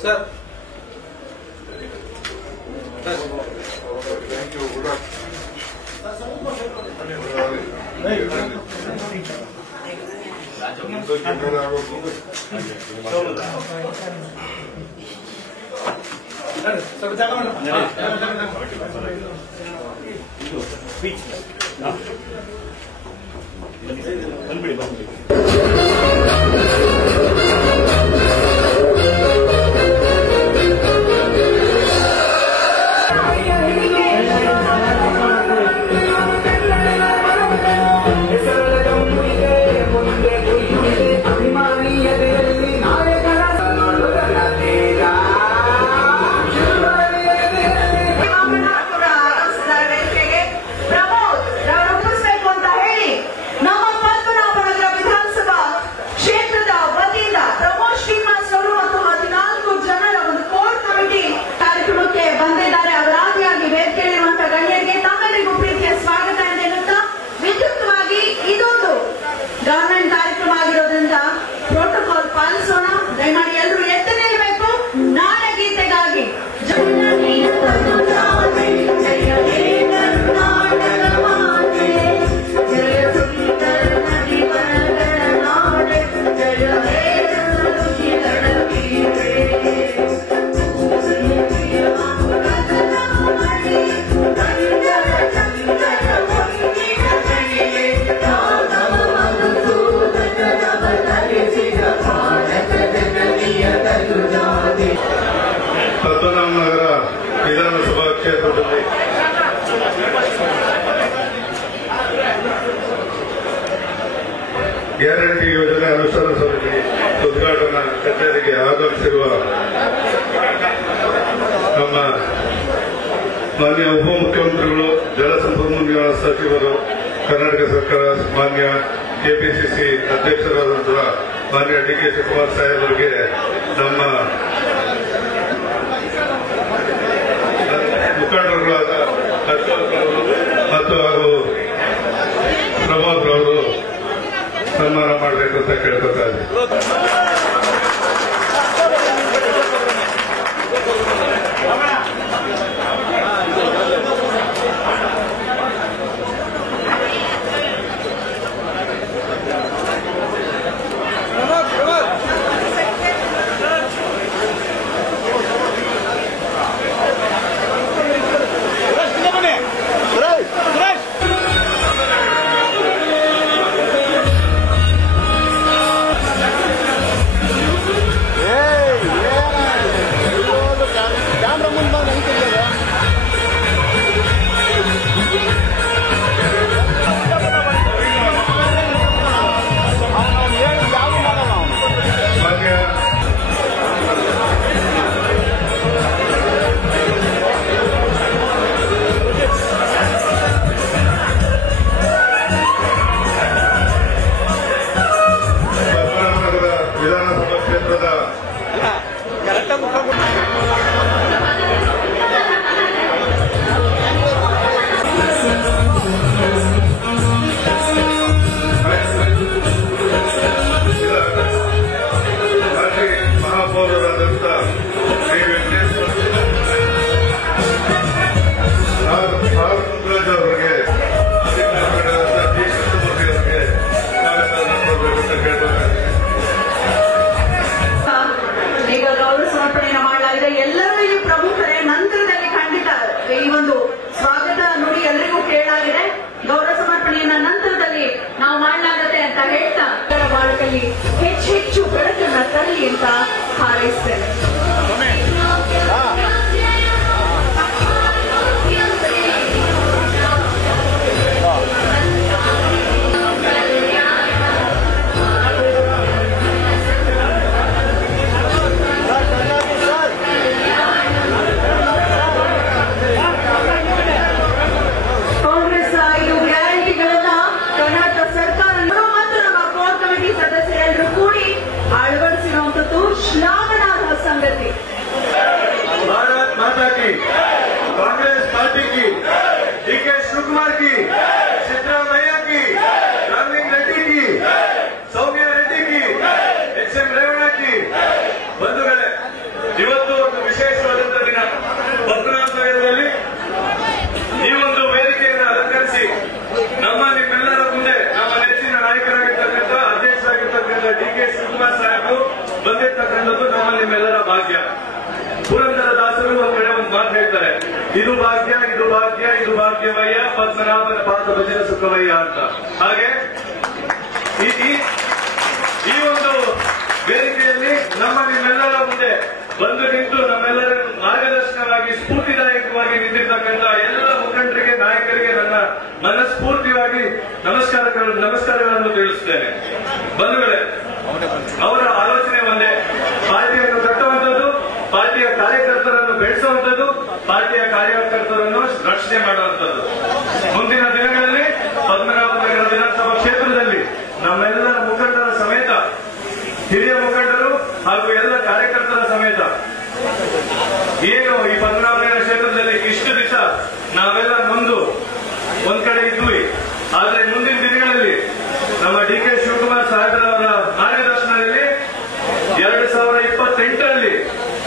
Sir. Thank you. Good luck. Guarantee ಯೋಜನೆ ಅನುಷ್ಠಾನ ಸಮಿತಿ ಉದ್ಘಾಟನಾ ಕಚೇರಿಗೆ ಆಗಮಿಸಿರುವ ನಮ್ಮ ಮಾನ್ಯ ಉಪಮುಖ್ಯಮಂತ್ರಿಗಳು, ಜಲಸಂಪನ್ಮೂಲ ಸಚಿವರು, ಕರ್ನಾಟಕ ಸರ್ಕಾರ ಮಾನ್ಯ ಕೆಪಿಸಿಸಿ ಅಧ್ಯಕ್ಷರಾದಂತಹ ಮಾನ್ಯ ಡಿ.ಕೆ. ಶಿವಕುಮಾರ್ ಸಾಹೇಬರಿಗೆ, ನಮ್ಮ ಮುಖಂಡರುಗಳಾದ ಅಶೋಕ್ ಅವರು ಮತ್ತು ಹಾಗೂ ಪ್ರಮೋದ್ ಅವರು ಸನ್ಮಾನ ಮಾಡಬೇಕು ಅಂತ ಕೇಳ್ಕೊತಾ ಇದ್ದೀನಿ. ಹೆಚ್ಚು ಬೆಳಕನ್ನ ತರಲಿ ಅಂತ ಹಾರೈಸ್ತೇನೆ. ಹೇಳ್ತಾರೆ, ಇದು ಭಾಗ್ಯ, ಇದು ಭಾಗ್ಯ, ಇದು ಭಾಗ್ಯವಯ್ಯ, ಪದ್ಮನಾಭನ ಪಾದ ಭಜನ ಸುಖವಯ್ಯ ಅಂತ. ಹಾಗೆ ಈ ಒಂದು ವೇದಿಕೆಯಲ್ಲಿ ನಿಮ್ಮೆಲ್ಲರ ಮುಂದೆ ಬಂದು ನಿಂತು ನಮ್ಮೆಲ್ಲರ ಮಾರ್ಗದರ್ಶನವಾಗಿ ಸ್ಫೂರ್ತಿದಾಯಕವಾಗಿ ನಿಂತಿರ್ತಕ್ಕಂಥ ಎಲ್ಲ ಮುಖಂಡರಿಗೆ, ನಾಯಕರಿಗೆ ನನ್ನ ಮನಸ್ಫೂರ್ತಿಯಾಗಿ ನಮಸ್ಕಾರಗಳನ್ನು ತಿಳಿಸುತ್ತೇನೆ. ಬಂಧುಗಳೇ, ಅವರ ಆಲೋಚನೆ ಒಂದೇ, ಪಾರ್ಟಿಯನ್ನು ಕಟ್ಟುವಂಥದ್ದು, ಪಾರ್ಟಿಯ ಕಾರ್ಯಕರ್ತರನ್ನು ಬೆಳೆಸುವಂಥದ್ದು, ಪಾರ್ಟಿಯ ಕಾರ್ಯಕರ್ತರನ್ನು ರಕ್ಷಣೆ ಮಾಡುವಂಥದ್ದು. ಮುಂದಿನ ದಿನಗಳಲ್ಲಿ ಪದ್ಮನಾಭನಗರ ವಿಧಾನಸಭಾ ಕ್ಷೇತ್ರದಲ್ಲಿ ನಮ್ಮೆಲ್ಲರ ಮುಖಂಡರ ಸಮೇತ, ಹಿರಿಯ ಮುಖಂಡರು ಹಾಗೂ ಎಲ್ಲ ಕಾರ್ಯಕರ್ತರ ಸಮೇತ ಏನು ಈ ಪದ್ಮನಾಭನಗರ ಕ್ಷೇತ್ರದಲ್ಲಿ ಇಷ್ಟು ದಿವಸ ನಾವೆಲ್ಲ ನೊಂದು ಒಂದ್ ಕಡೆ ಇದ್ವಿ. ಆದ್ರೆ ಮುಂದಿನ ದಿನಗಳಲ್ಲಿ ನಮ್ಮ ಡಿ ಕೆ ಶಿವಕುಮಾರ್ ಸಾಹೇಬ್ರವರ ಮಾರ್ಗದರ್ಶನದಲ್ಲಿ 2028ರಲ್ಲಿ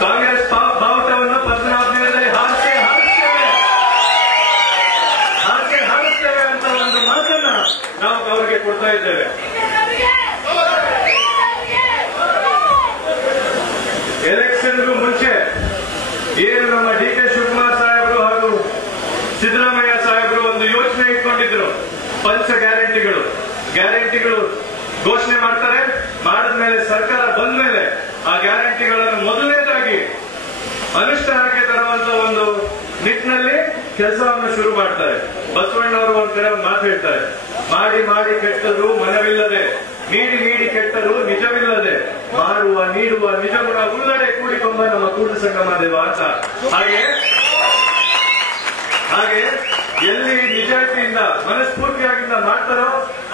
ಕಾಂಗ್ರೆಸ್ ಬಾವುಟವನ್ನು ಪದ್ಮನಾಭನಗರದಲ್ಲಿ ಹಾರಿಸ್ತೇವೆ ಅಂತ ಒಂದು ಮಾತನ್ನ ನಾವು ಅವರಿಗೆ ಕೊಡ್ತಾ ಇದ್ದೇವೆ. ಎಲೆಕ್ಷನ್ಗೂ ಮುಂಚೆ ಏನು ನಮ್ಮ ಡಿ ಕೆ ಶಿವಕುಮಾರ್ ಸಾಹೇಬರು ಹಾಗೂ ಸಿದ್ದರಾಮಯ್ಯ ಸಾಹೇಬರು ಒಂದು ಯೋಚನೆ ಇಟ್ಕೊಂಡಿದ್ರು, ಪಂಚ ಗ್ಯಾರಂಟಿಗಳು ಘೋಷಣೆ ಮಾಡ್ತಾರೆ. ಮಾಡಿದ್ಮೇಲೆ ಸರ್ಕಾರ ಬಂದ ಮೇಲೆ ಆ ಗ್ಯಾರಂಟಿಗಳನ್ನು ಮೊದಲನೇದಾಗಿ ಅನುಷ್ಠಾನಕ್ಕೆ ತರುವಂತ ಒಂದು ನಿಟ್ಟಿನಲ್ಲಿ ಕೆಲಸವನ್ನು ಶುರು ಮಾಡ್ತಾರೆ. ಬಸವಣ್ಣವರು ಒಂದ್ ಕಡೆ ಮಾತು ಹೇಳ್ತಾರೆ, ಮಾಡಿ ಕೆಟ್ಟರು ಮನವಿಲ್ಲದೆ, ನೀಡಿ ಕೆಟ್ಟರು ನಿಜವಿಲ್ಲದೆ, ಮಾಡುವ ನೀಡುವ ನಿಜಗುಣ ಉಳ್ಳಡೆ ಕೂಡಿಕೊಂಬ ನಮ್ಮ ಕೂಡು ಸಂಗಮ ದೇವ ಅಂತ. ಹಾಗೆ ಎಲ್ಲಿ ನಿಜಾಯಿತಿಯಿಂದ ಮನಸ್ಫೂರ್ತಿಯಾಗಿಂದ ಮಾಡ್ತಾರೋ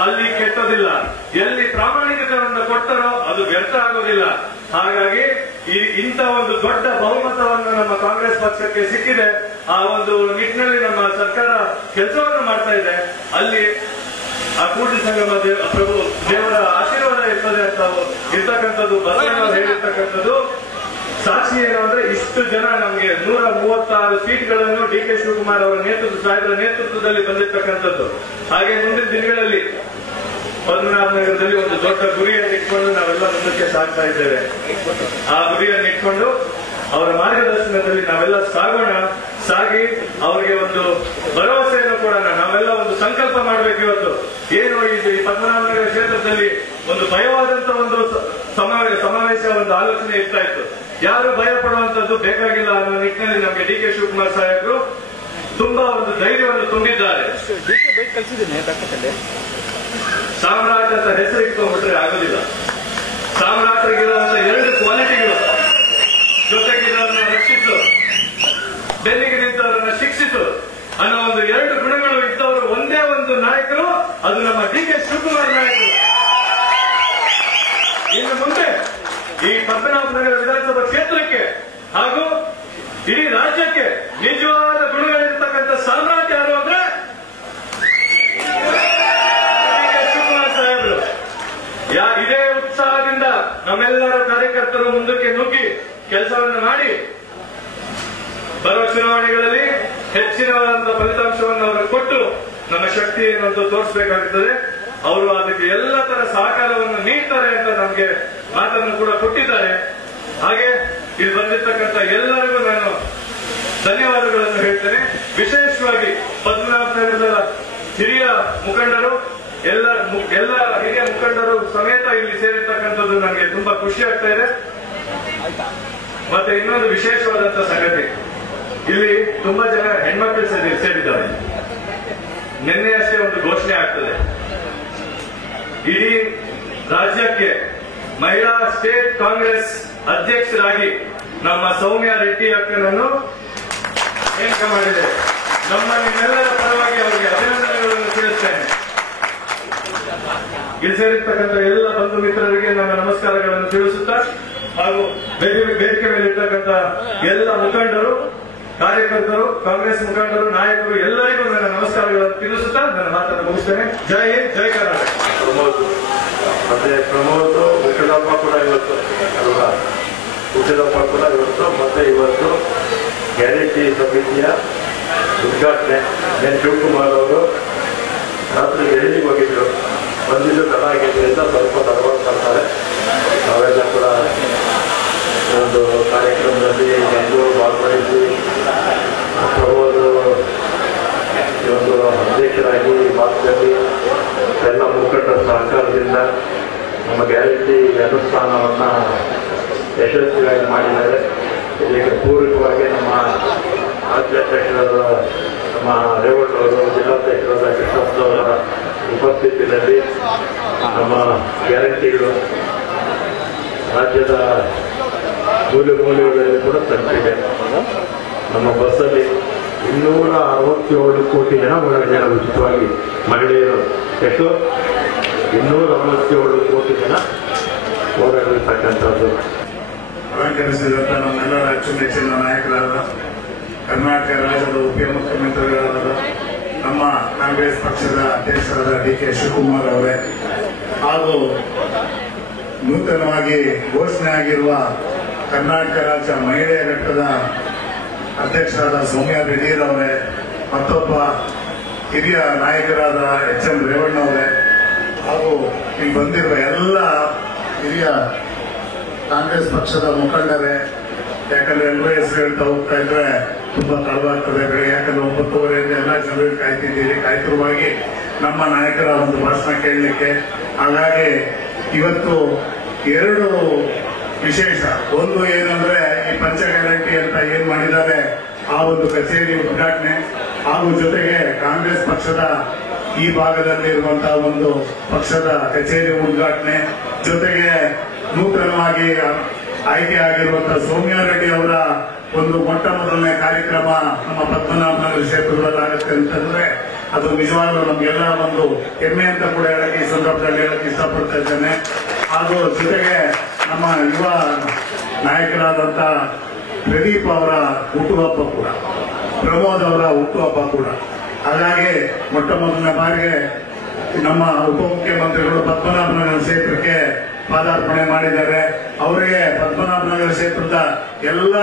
ಅಲ್ಲಿ ಕೆಟ್ಟೋದಿಲ್ಲ, ಎಲ್ಲಿ ಪ್ರಾಮಾಣಿಕತೆಯನ್ನು ಕೊಡ್ತಾರೋ ಅದು ವ್ಯರ್ಥ ಆಗೋದಿಲ್ಲ. ಹಾಗಾಗಿ ಇಂಥ ಒಂದು ದೊಡ್ಡ ಬಹುಮತವನ್ನು ನಮ್ಮ ಕಾಂಗ್ರೆಸ್ ಪಕ್ಷಕ್ಕೆ ಸಿಕ್ಕಿದೆ. ಆ ಒಂದು ನಿಟ್ಟಿನಲ್ಲಿ ನಮ್ಮ ಸರ್ಕಾರ ಕೆಲಸವನ್ನು ಮಾಡ್ತಾ ಇದೆ. ಅಲ್ಲಿ ಆ ಕೂಡಲ ಸಂಗಮ ಪ್ರಭು ದೇವರ ಆಶೀರ್ವಾದ ಇರ್ತದೆ ಅಂತ ಇರ್ತಕ್ಕಂಥದ್ದು ಬಸವಣ್ಣವರು ಹೇಳಿರ್ತಕ್ಕಂಥದ್ದು ಸಾಕ್ಷಿ. ಏನು ಅಂದ್ರೆ ಇಷ್ಟು ಜನ ನಮಗೆ 136 ಸೀಟ್ಗಳನ್ನು ಡಿ ಕೆ ಶಿವಕುಮಾರ್ ಅವರ ಸಾಹೇಬರ ನೇತೃತ್ವದಲ್ಲಿ ಬಂದಿರ್ತಕ್ಕಂಥದ್ದು. ಹಾಗೆ ಮುಂದಿನ ದಿನಗಳಲ್ಲಿ ಪದ್ಮನಾಭನಗರದಲ್ಲಿ ಒಂದು ದೊಡ್ಡ ಗುರಿಯನ್ನು ಇಟ್ಕೊಂಡು ನಾವೆಲ್ಲ ಮುಂದಕ್ಕೆ ಸಾಗ್ತಾ ಇದ್ದೇವೆ. ಆ ಗುರಿಯನ್ನು ಇಟ್ಕೊಂಡು ಅವರ ಮಾರ್ಗದರ್ಶನದಲ್ಲಿ ನಾವೆಲ್ಲ ಸಾಗಿ ಅವರಿಗೆ ಒಂದು ಭರವಸೆಯನ್ನು ಕೊಡೋಣ. ನಾವೆಲ್ಲ ಒಂದು ಸಂಕಲ್ಪ ಮಾಡಬೇಕು. ಇವತ್ತು ಏನು ಈ ಪದ್ಮನಾಭನಗರ ಕ್ಷೇತ್ರದಲ್ಲಿ ಒಂದು ಭಯವಾದಂತ ಒಂದು ಸಮಾವೇಶ ಒಂದು ಆಲೋಚನೆ ಇರ್ತಾ ಇತ್ತು. ಯಾರು ಭಯ ಪಡುವಂತದ್ದು ಬೇಕಾಗಿಲ್ಲ ಅನ್ನೋ ನಿಟ್ಟಿನಲ್ಲಿ ನಮಗೆ ಡಿ ಕೆ ಶಿವಕುಮಾರ್ ಸಾಹೇಬರು ತುಂಬಾ ಒಂದು ಧೈರ್ಯವನ್ನು ತುಂಬಿದ್ದಾರೆ. ಸಾಮ್ರಾಟ್ ಅಂತ ಹೆಸರು ಇಟ್ಕೊಂಡ್ಬಿಟ್ರೆ ಆಗೋದಿಲ್ಲ. ಸಾಮ್ರಾಟರಿಗಿರುವಂತ 2 ಕ್ವಾಲಿಟಿಗಳು, ಜೊತೆಗಿರೋರನ್ನ ರಕ್ಷಿಸು, ಬೆನ್ನಿಗೆ ನಿಂತವರನ್ನ ಶಿಕ್ಷಿಸು ಅನ್ನೋ ಒಂದು 2 ಗುಣಗಳು ಇದ್ದವರು ಒಂದೇ ಒಂದು ನಾಯಕರು, ಅದು ನಮ್ಮ ಡಿ ಕೆ ಶಿವಕುಮಾರ್ ನಾಯಕರು. ಇನ್ನು ಮುಂದೆ ಈ ಪದ್ಮನಾಭನಗರ ವಿಧಾನಸಭಾ ಕ್ಷೇತ್ರಕ್ಕೆ ಹಾಗೂ ಇಡೀ ರಾಜ್ಯಕ್ಕೆ ನಿಜವಾದ ಗುಣಗಳಿರ್ತಕ್ಕಂಥ ಸಾಮ್ರಾಟ್ ಯಾರು ಅಂದ್ರೆ ಡಿ ಕೆ ಶಿವಕುಮಾರ್ ಸಾಹೇಬರು. ಇದೇ ಉತ್ಸಾಹದಿಂದ ನಮ್ಮೆಲ್ಲರ ಕಾರ್ಯಕರ್ತರು ಮುಂದಕ್ಕೆ ನುಗ್ಗಿ ಕೆಲಸವನ್ನು ಮಾಡಿ ಬರುವ ಚುನಾವಣೆಗಳಲ್ಲಿ ಹೆಚ್ಚಿನವಾದ ಫಲಿತಾಂಶವನ್ನು ಅವರು ಕೊಟ್ಟು ನಮ್ಮ ಶಕ್ತಿ ಏನಂತ ತೋರಿಸಬೇಕಾಗುತ್ತದೆ. ಅವರು ಅದಕ್ಕೆ ಎಲ್ಲ ತರ ಸಹಕಾರವನ್ನು ನೀಡ್ತಾರೆ ಅಂತ ನಮಗೆ ಮಾತನ್ನು ಕೂಡ ಕೊಟ್ಟಿದ್ದಾರೆ. ಹಾಗೆ ಇಲ್ಲಿ ಬಂದಿರತಕ್ಕಂಥ ಎಲ್ಲರಿಗೂ ನಾನು ಧನ್ಯವಾದಗಳನ್ನು ಹೇಳ್ತೇನೆ. ವಿಶೇಷವಾಗಿ ಪದ್ಮನಾಭನಗರದ ಹಿರಿಯ ಮುಖಂಡರು, ಎಲ್ಲ ಹಿರಿಯ ಮುಖಂಡರು ಸಮೇತ ಇಲ್ಲಿ ಸೇರಿರ್ತಕ್ಕಂಥದ್ದು ನನಗೆ ತುಂಬಾ ಖುಷಿ ಆಗ್ತಾ ಇದೆ. ಮತ್ತೆ ಇನ್ನೊಂದು ವಿಶೇಷವಾದಂತ ಸಂಗತಿ, ಇಲ್ಲಿ ತುಂಬಾ ಜನ ಹೆಣ್ಮಕ್ಳು ಸೇರಿದ್ದಾರೆ. ನಿನ್ನೆ ಅಷ್ಟೇ ಒಂದು ಘೋಷಣೆ ಆಗ್ತದೆ, ಇಡೀ ರಾಜ್ಯಕ್ಕೆ ಮಹಿಳಾ ಸ್ಟೇಟ್ ಕಾಂಗ್ರೆಸ್ ಅಧ್ಯಕ್ಷರಾಗಿ ನಮ್ಮ ಸೌಮ್ಯ ರೆಡ್ಡಿ ಅಕ್ಕನನ್ನು ನೇಮಕ ಮಾಡಿದೆ. ನಿಮ್ಮೆಲ್ಲರ ಪರವಾಗಿ ಅವರಿಗೆ ಅಭಿನಂದನೆಗಳನ್ನು ತಿಳಿಸ್ತೇನೆ. ಇಲ್ಲಿ ಸೇರಿರ್ತಕ್ಕಂಥ ಎಲ್ಲ ಬಂಧು ಮಿತ್ರರಿಗೆ ನನ್ನ ನಮಸ್ಕಾರಗಳನ್ನು ತಿಳಿಸುತ್ತಾ ಹಾಗೂ ವೇದಿಕೆ ಮೇಲಿರ್ತಕ್ಕಂಥ ಎಲ್ಲ ಮುಖಂಡರು, ಕಾರ್ಯಕರ್ತರು, ಕಾಂಗ್ರೆಸ್ ಮುಖಂಡರು, ನಾಯಕರು ಎಲ್ಲರಿಗೂ ನನ್ನ ನಮಸ್ಕಾರಗಳನ್ನು ತಿಳಿಸುತ್ತಾ ನನ್ನ ಮಾತನ್ನು ಮುಗಿಸ್ತೇನೆ. ಜೈ ಹಿಂದ್, ಜೈ ಕರ್ನಾಟಕ. ಮತ್ತೆ ಪ್ರಮೋದ್ ಹುಟ್ಟಿದಪ್ಪ ಕೂಡ ಇವತ್ತು ಅಲ್ವಾ, ಹುಟ್ಟಿದಪ್ಪ ಕೂಡ ಇವತ್ತು. ಮತ್ತೆ ಇವತ್ತು ಗ್ಯಾರಂಟಿ ಸಮಿತಿಯ ಉದ್ಘಾಟನೆ ಶಿವಕುಮಾರ್ ಅವರು ರಾತ್ರಿ ದೆಹಲಿಗೆ ಹೋಗಿದ್ರು. ಬಂದಿದ್ದು ತಡ ಆಗಿದ್ದರಿಂದ ಸ್ವಲ್ಪ ತಡವಾಗಿ ಬರ್ತಾರೆ. ನಾವೆಲ್ಲ ಕೂಡ ಒಂದು ಕಾರ್ಯಕ್ರಮದಲ್ಲಿ ಬಂದು ಭಾಗವಹಿಸಿ ಯಶಸ್ವಿಯಾಗಿ ಮಾಡಿದ್ದಾರೆ. ಇದಕ್ಕೆ ಪೂರಕವಾಗಿ ನಮ್ಮ ರಾಜ್ಯಾಧ್ಯಕ್ಷರಾದ ನಮ್ಮ ರೇವಣ್ಣವರು, ಜಿಲ್ಲಾಧ್ಯಕ್ಷರಾದ ಕೃಷ್ಣಪ್ಪನವರ ಉಪಸ್ಥಿತಿಯಲ್ಲಿ ನಮ್ಮ ಗ್ಯಾರಂಟಿಗಳು ರಾಜ್ಯದ ಮೂಲೆಗಳಲ್ಲಿ ಕೂಡ ತಲುಪಿದೆ. ನಮ್ಮ ಬಸ್ಸಲ್ಲಿ 267 ಕೋಟಿ ಜನ ಉಚಿತವಾಗಿ ಮಹಿಳೆಯರು, ಎಷ್ಟು 267 ಕೋಟಿ ಜನ ಓಡಾಡಿರ್ತಕ್ಕಂಥದ್ದು. ಅಲಂಕರಿಸಿದಂಥ ನಮ್ಮೆಲ್ಲರ ಅಚ್ಚುಮೆಚ್ಚಿನ ನಾಯಕರಾದ ಕರ್ನಾಟಕ ರಾಜ್ಯದ ಉಪಮುಖ್ಯಮಂತ್ರಿಗಳಾದ ನಮ್ಮ ಕಾಂಗ್ರೆಸ್ ಪಕ್ಷದ ಅಧ್ಯಕ್ಷರಾದ DK ಶಿವಕುಮಾರ್ ಅವರೇ, ಹಾಗೂ ನೂತನವಾಗಿ ಘೋಷಣೆ ಆಗಿರುವ ಕರ್ನಾಟಕ ರಾಜ್ಯ ಮಹಿಳೆಯ ಘಟಕದ ಅಧ್ಯಕ್ಷರಾದ ಸೌಮ್ಯಾ ರೆಡ್ಡಿರವರೇ, ಮತ್ತೊಬ್ಬ ಹಿರಿಯ ನಾಯಕರಾದ HM ರೇವಣ್ಣವರೇ, ಹಾಗೂ ಇಲ್ಲಿ ಬಂದಿರುವ ಎಲ್ಲ ಹಿರಿಯ ಕಾಂಗ್ರೆಸ್ ಪಕ್ಷದ ಮುಖಂಡರೇ, ಯಾಕಂದ್ರೆ ಎಲ್ಲರೂ ಹೆಸರು ಹೇಳ್ತಾ ಹೋಗ್ತಾ ಇದ್ರೆ ತುಂಬಾ ತಡವಾಗ್ತದೆ ಬೆಳಗ್ಗೆ, ಯಾಕಂದ್ರೆ 9:30 ಎಲ್ಲ ಜನರಿಗೆ ಕಾಯ್ತಿದ್ದೀರಿ. ಕಾಯ್ತಿರುವಾಗಿ ನಮ್ಮ ನಾಯಕರ ಒಂದು ಭಾಷಣ ಕೇಳಲಿಕ್ಕೆ. ಹಾಗಾಗಿ ಇವತ್ತು 2 ವಿಶೇಷ. ಒಂದು ಏನಂದ್ರೆ ಈ ಪಂಚ ಗ್ಯಾರಂಟಿ ಅಂತ ಏನ್ ಮಾಡಿದ್ದಾರೆ ಆ ಒಂದು ಕಚೇರಿ ಉದ್ಘಾಟನೆ, ಹಾಗೂ ಜೊತೆಗೆ ಕಾಂಗ್ರೆಸ್ ಪಕ್ಷದ ಈ ಭಾಗದಲ್ಲಿ ಇರುವಂತಹ ಒಂದು ಪಕ್ಷದ ಕಚೇರಿ ಉದ್ಘಾಟನೆ, ಜೊತೆಗೆ ನೂತನವಾಗಿ ಆಯ್ಕೆ ಆಗಿರುವಂತಹ ಸೌಮ್ಯಾ ರೆಡ್ಡಿ ಅವರ ಒಂದು ಮೊಟ್ಟ ಮೊದಲನೇ ಕಾರ್ಯಕ್ರಮ ನಮ್ಮ ಪದ್ಮನಾಭನಗರ ಕ್ಷೇತ್ರದಲ್ಲಿ ಆಗುತ್ತೆ ಅಂತಂದ್ರೆ ಅದು ನಿಜವಾಗ್ಲೂ ನಮ್ಗೆಲ್ಲ ಒಂದು ಹೆಮ್ಮೆ ಅಂತ ಕೂಡ ಹೇಳಕ್ಕೆ ಈ ಸಂದರ್ಭದಲ್ಲಿ ಹೇಳಕ್ಕೆ ಇಷ್ಟಪಡ್ತಾ ಇದ್ದೇನೆ. ಹಾಗೂ ಜೊತೆಗೆ ನಮ್ಮ ಯುವ ನಾಯಕರಾದಂತ ಪ್ರದೀಪ್ ಅವರ ಹುಟ್ಟುಹಬ್ಬ ಕೂಡ, ಪ್ರಮೋದ್ ಅವರ ಹುಟ್ಟುಹಬ್ಬ ಕೂಡ. ಹಾಗಾಗಿ ಮೊಟ್ಟ ಮೊದಲನೇ ಬಾರಿಗೆ ನಮ್ಮ ಉಪಮುಖ್ಯಮಂತ್ರಿಗಳು ಪದ್ಮನಾಭನಗರ ಕ್ಷೇತ್ರಕ್ಕೆ ಪಾದಾರ್ಪಣೆ ಮಾಡಿದ್ದಾರೆ. ಅವರಿಗೆ ಪದ್ಮನಾಭನಗರ ಕ್ಷೇತ್ರದ ಎಲ್ಲ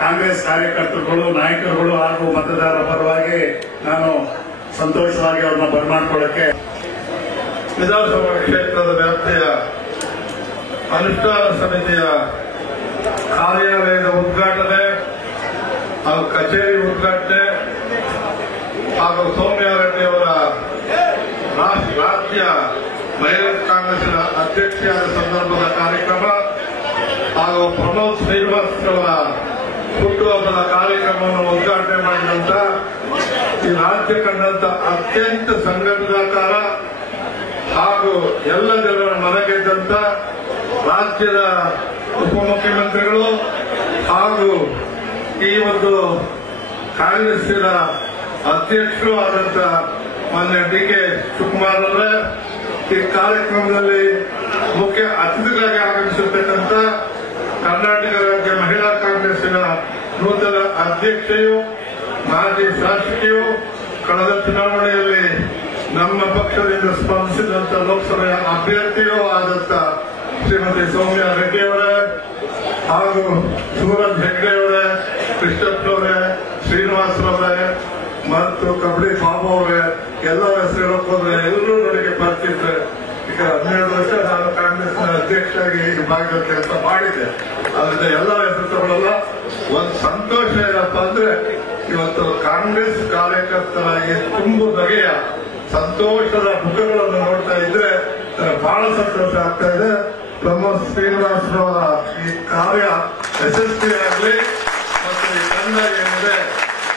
ಕಾಂಗ್ರೆಸ್ ಕಾರ್ಯಕರ್ತರುಗಳು, ನಾಯಕರುಗಳು ಹಾಗೂ ಮತದಾರರ ಪರವಾಗಿ ನಾನು ಸಂತೋಷವಾಗಿ ಅವ್ರನ್ನ ಬರಮಾಡ್ಕೊಳ್ಳಕ್ಕೆ. ವಿಧಾನಸಭಾ ಕ್ಷೇತ್ರದ ವ್ಯಾಪ್ತಿಯ ಅನುಷ್ಠಾನ ಸಮಿತಿಯ ಕಾರ್ಯಾಲಯದ ಉದ್ಘಾಟನೆ ಹಾಗೂ ಕಚೇರಿ ಉದ್ಘಾಟನೆ ಹಾಗೂ ಸೌಮ್ಯಾ ರೆಡ್ಡಿ ಅವರ ರಾಜ್ಯ ಮಹಿಳಾ ಕಾಂಗ್ರೆಸ್ನ ಅಧ್ಯಕ್ಷೆಯಾದ ಸಂದರ್ಭದ ಕಾರ್ಯಕ್ರಮ ಹಾಗೂ ಪ್ರಮೋದ್ ಶ್ರೀನಿವಾಸ್ ಅವರ ಹುಟ್ಟುಹಬ್ಬದ ಕಾರ್ಯಕ್ರಮವನ್ನು ಉದ್ಘಾಟನೆ ಮಾಡಿದಂತ ಈ ರಾಜ್ಯ ಕಂಡಂತ ಅತ್ಯಂತ ಸಂಘಟನಾಕಾರ ಹಾಗೂ ಎಲ್ಲ ಜನರ ಮನಗೆದ್ದಂತ ರಾಜ್ಯದ ಉಪಮುಖ್ಯಮಂತ್ರಿಗಳು ಹಾಗೂ ಈ ಒಂದು ಕಾಂಗ್ರೆಸ್ಸಿನ ಅಧ್ಯಕ್ಷರು ಆದಂತ ಮಾನ್ಯ DK ಶಿವಕುಮಾರ್ ಅವರೇ, ಈ ಕಾರ್ಯಕ್ರಮದಲ್ಲಿ ಮುಖ್ಯ ಅತಿಥಿಗಳಾಗಿ ಆಗಮಿಸಿರ್ತಕ್ಕಂಥ ಕರ್ನಾಟಕ ರಾಜ್ಯ ಮಹಿಳಾ ಕಾಂಗ್ರೆಸ್ಸಿನ ನೂತನ ಅಧ್ಯಕ್ಷೆಯು, ಮಾಜಿ ಶಾಸಕಿಯು, ಕಳೆದ ಚುನಾವಣೆಯಲ್ಲಿ ನಮ್ಮ ಪಕ್ಷದಿಂದ ಸ್ಪರ್ಧಿಸಿದಂತ ಲೋಕಸಭೆಯ ಅಭ್ಯರ್ಥಿಯೂ ಆದಂತ ಶ್ರೀಮತಿ ಸೌಮ್ಯಾ ರೆಡ್ಡಿ ಅವರೇ, ಹಾಗೂ ಸೂರಜ್ ಹೆಗ್ಡೆ ಅವರೇ, ಕೃಷ್ಣಪ್ಪನವರೇ, ಶ್ರೀನಿವಾಸರವರೇ ಮತ್ತು ಕಬಡ್ಡಿ ಬಾಬು ಅವರೇ, ಎಲ್ಲ ಹೆಸರು ಹೋದ್ರೆ ಎಲ್ಲರೂ ನನಗೆ ಬರ್ತಿದ್ರೆ. ಈಗ 12 ವರ್ಷ ನಾನು ಕಾಂಗ್ರೆಸ್ನ ಅಧ್ಯಕ್ಷರಾಗಿ ಈ ಭಾಗದ ಕೆಲಸ ಮಾಡಿದೆ. ಅದರಿಂದ ಎಲ್ಲ ಹೆಸರು ತಗೊಳ್ಳಲ್ಲ. ಒಂದು ಸಂತೋಷ ಏನಪ್ಪ ಅಂದ್ರೆ ಇವತ್ತು ಕಾಂಗ್ರೆಸ್ ಕಾರ್ಯಕರ್ತರ ತುಂಬು ಬಗೆಯ ಸಂತೋಷದ ಮುಖಗಳನ್ನು ನೋಡ್ತಾ ಇದ್ರೆ ಬಹಳ ಸಂತೋಷ ಆಗ್ತಾ ಇದೆ. ಪ್ರಮೋದ್ ಶ್ರೀನಿವಾಸರವರ ಈ ಕಾರ್ಯ ಯಶಸ್ವಿಯಾಗಲಿ ಮತ್ತು ಈ ತಂಡ ಏನಿದೆ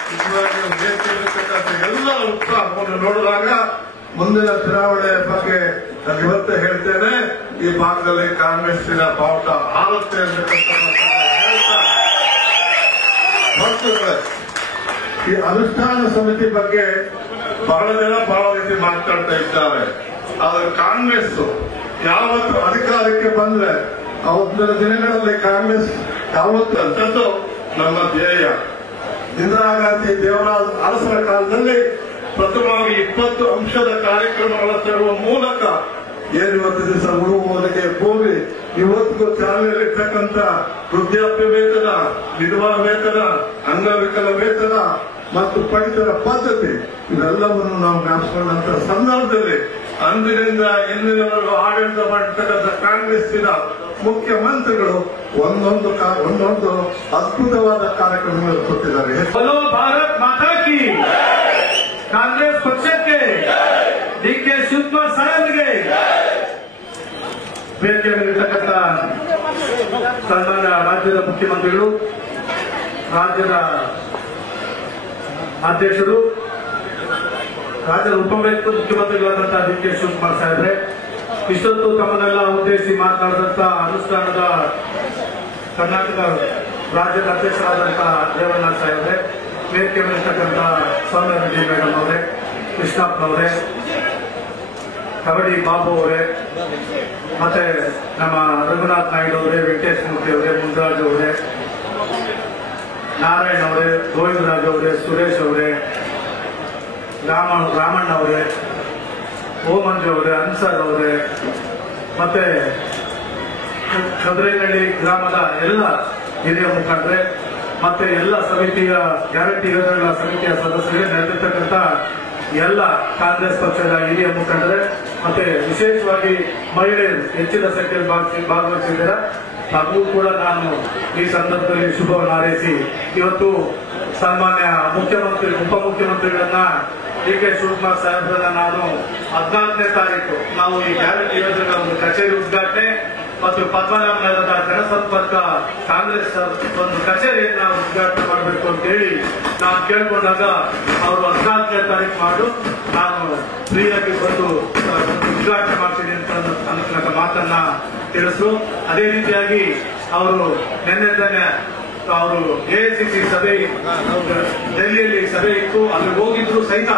ನಿಜವಾಗಿಯೂ ವೇದಿಕೆಯಲ್ಲಿರ್ತಕ್ಕಂಥ ಎಲ್ಲ ಉತ್ಸಾಹವನ್ನು ನೋಡಿದಾಗ ಮುಂದಿನ ಚುನಾವಣೆಯ ಬಗ್ಗೆ ನಾನು ಇವತ್ತೇ ಹೇಳ್ತೇನೆ, ಈ ಭಾಗದಲ್ಲಿ ಕಾಂಗ್ರೆಸ್ಸಿನ ಬಾವುಟ ಹಾರುತ್ತೆ ಅಂತಕ್ಕಂಥ ಹೇಳ್ತಾ ಮತ್ತು ಈ ಅನುಷ್ಠಾನ ಸಮಿತಿ ಬಗ್ಗೆ ಬಹಳ ಜನ ಬಹಳ ರೀತಿ ಮಾತನಾಡ್ತಾ ಇದ್ದಾರೆ. ಆದ್ರೆ ಕಾಂಗ್ರೆಸ್ ಯಾವತ್ತು ಅಧಿಕಾರಕ್ಕೆ ಬಂದ್ರೆ ಅವತ್ತಿನ ದಿನಗಳಲ್ಲಿ ಕಾಂಗ್ರೆಸ್ ಯಾವತ್ತು ಅಂತದ್ದು ನಮ್ಮ ಧ್ಯೇಯ. ಇಂದಿರಾ ಗಾಂಧಿ ದೇವರಾಜ ಅರಸರ ಕಾಲದಲ್ಲಿ ಪ್ರಥಮವಾಗಿ 20 ಅಂಶದ ಕಾರ್ಯಕ್ರಮಗಳನ್ನು ತರುವ ಮೂಲಕ ಏನಿವತ್ತು ದಿವಸ ಉಳುವುದಕ್ಕೆ ಕೂಡಿ ಇವತ್ತಿಗೂ ಚಾಲನೆಯಲ್ಲಿರ್ತಕ್ಕಂಥ ವೃದ್ಧಾಪ್ಯ ವೇತನ, ವಿಧವಾ ವೇತನ, ಅಂಗವಿಕಲ ವೇತನ ಮತ್ತು ಪಡಿತರ ಪದ್ಧತಿ ಇವೆಲ್ಲವನ್ನು ನಾವು ಜ್ಞಾಪಿಸಿಕೊಂಡಂತ ಸಂದರ್ಭದಲ್ಲಿ ಅಂದಿನಿಂದ ಇಂದಿನವರೆಗೂ ಆಡಳಿತ ಮಾಡಿರ್ತಕ್ಕಂಥ ಕಾಂಗ್ರೆಸ್ಸಿನ ಮುಖ್ಯಮಂತ್ರಿಗಳು ಒಂದೊಂದು ಅದ್ಭುತವಾದ ಕಾರ್ಯಕ್ರಮಗಳು ಕೊಟ್ಟಿದ್ದಾರೆ. बोलो भारत माता की, ಕಾಂಗ್ರೆಸ್ ಪಕ್ಷಕ್ಕೆ, DK ಶಿವಕುಮಾರ್ ಸಾಹೇಬ್ರಿಗೆ, ವೇದಿಕೆ ಮೇಲಿರ್ತಕ್ಕಂಥ ಸನ್ಮಾನ್ಯ ರಾಜ್ಯದ ಮುಖ್ಯಮಂತ್ರಿಗಳು, ರಾಜ್ಯದ ಅಧ್ಯಕ್ಷರು, ರಾಜ್ಯದ ಮುಖ್ಯಮಂತ್ರಿಗಳಾದಂತಹ ಡಿ ಕೆ ಶಿವಕುಮಾರ್ ಸಾಹೇಬ್ರೆ, ಇಷ್ಟೊತ್ತು ತಮ್ಮನ್ನೆಲ್ಲ ಉದ್ದೇಶಿಸಿ ಮಾತನಾಡಿದಂತ ಅನುಷ್ಠಾನದ ಕರ್ನಾಟಕ ರಾಜ್ಯದ ಅಧ್ಯಕ್ಷರಾದಂತಹ ರೇವಣ್ಣ ಸಾಹೇಬ್ರೆ, ವೇದಿಕೆ ಮೇಲಿರ್ತಕ್ಕಂಥ ಸೌಮ್ಯ ರೆಡ್ಡಿ ಮೇಡಮ್ ಅವರೇ, ಕೃಷ್ಣಪ್ಪನವರೇ, ಕಬಡ್ಡಿ ಬಾಬು ಅವರೇ, ಮತ್ತೆ ನಮ್ಮ ರಘುನಾಥ್ ನಾಯ್ಡು ಅವರೇ, ವೆಂಕಟೇಶ್ ಮೂರ್ತಿ ಅವರೇ, ಮುನ್ರಾಜ್ ಅವರೇ, ನಾರಾಯಣ್ ಅವರೇ, ಗೋವಿಂದರಾಜ್ ಅವರೇ, ಸುರೇಶ್ ಅವರೇ, ರಾಮಣ್ಣ ಅವರೇ, ಓಮಂಜು ಅವರೇ, ಅನ್ಸರ್ ಅವರೇ, ಮತ್ತೆ ಕದ್ರೇನಹಳ್ಳಿ ಗ್ರಾಮದ ಎಲ್ಲ ಹಿರಿಯ ಮುಖಂಡರೇ, ಮತ್ತೆ ಎಲ್ಲ ಸಮಿತಿಯ ಗ್ಯಾರಂಟಿ ಯೋಜನೆಗಳ ಸಮಿತಿಯ ಸದಸ್ಯರಿಗೆ, ನೆರೆದಿರ್ತಕ್ಕಂಥ ಎಲ್ಲ ಕಾಂಗ್ರೆಸ್ ಪಕ್ಷದ ಹಿರಿಯ ಮುಖಂಡರೇ, ಮತ್ತೆ ವಿಶೇಷವಾಗಿ ಮಹಿಳೆಯರು ಹೆಚ್ಚಿನ ಸಂಖ್ಯೆಯಲ್ಲಿ ಭಾಗವಹಿಸಿದ್ದೀರಾ. ಹಾಗೂ ಕೂಡ ನಾನು ಈ ಸಂದರ್ಭದಲ್ಲಿ ಶುಭವನ್ನು ಹಾರೈಸಿ, ಇವತ್ತು ಸನ್ಮಾನ್ಯ ಮುಖ್ಯಮಂತ್ರಿ ಉಪಮುಖ್ಯಮಂತ್ರಿಗಳನ್ನ ಡಿ ಕೆ ಶಿವಕುಮಾರ್ ಸಾಹೇಬ್ರನ್ನ ನಾನು 14ನೇ ತಾರೀಕು ನಾವು ಈ ಗ್ಯಾರಂಟಿ ಯೋಜನೆಗಳ ಒಂದು ಕಚೇರಿ ಉದ್ಘಾಟನೆ ಮತ್ತು ಪದ್ಮನಾಭ ನಗರದ ಜನಸಂಪರ್ಕ ಕಾಂಗ್ರೆಸ್ ಒಂದು ಕಚೇರಿಯನ್ನ ಉದ್ಘಾಟನೆ ಮಾಡಬೇಕು ಅಂತ ಹೇಳಿ ನಾನು ಕೇಳ್ಕೊಂಡಾಗ ಅವರು 14ನೇ ತಾರೀಕು ಮಾಡು ನಾನು ಫ್ರೀಯಾಗಿ ಬಂದು ಉದ್ಘಾಟನೆ ಮಾಡ್ತೀನಿ ಅಂತ ಮಾತನ್ನ ತಿಳಿಸು. ಅದೇ ರೀತಿಯಾಗಿ ಅವರು ನಿನ್ನೆ ತಾನೆ ಅವರು ಎಐಸಿಸಿ ಸಭೆ ಡೆಲ್ಲಿಯಲ್ಲಿ ಸಭೆ ಇತ್ತು, ಅಲ್ಲಿ ಹೋಗಿದ್ರು ಸಹಿತ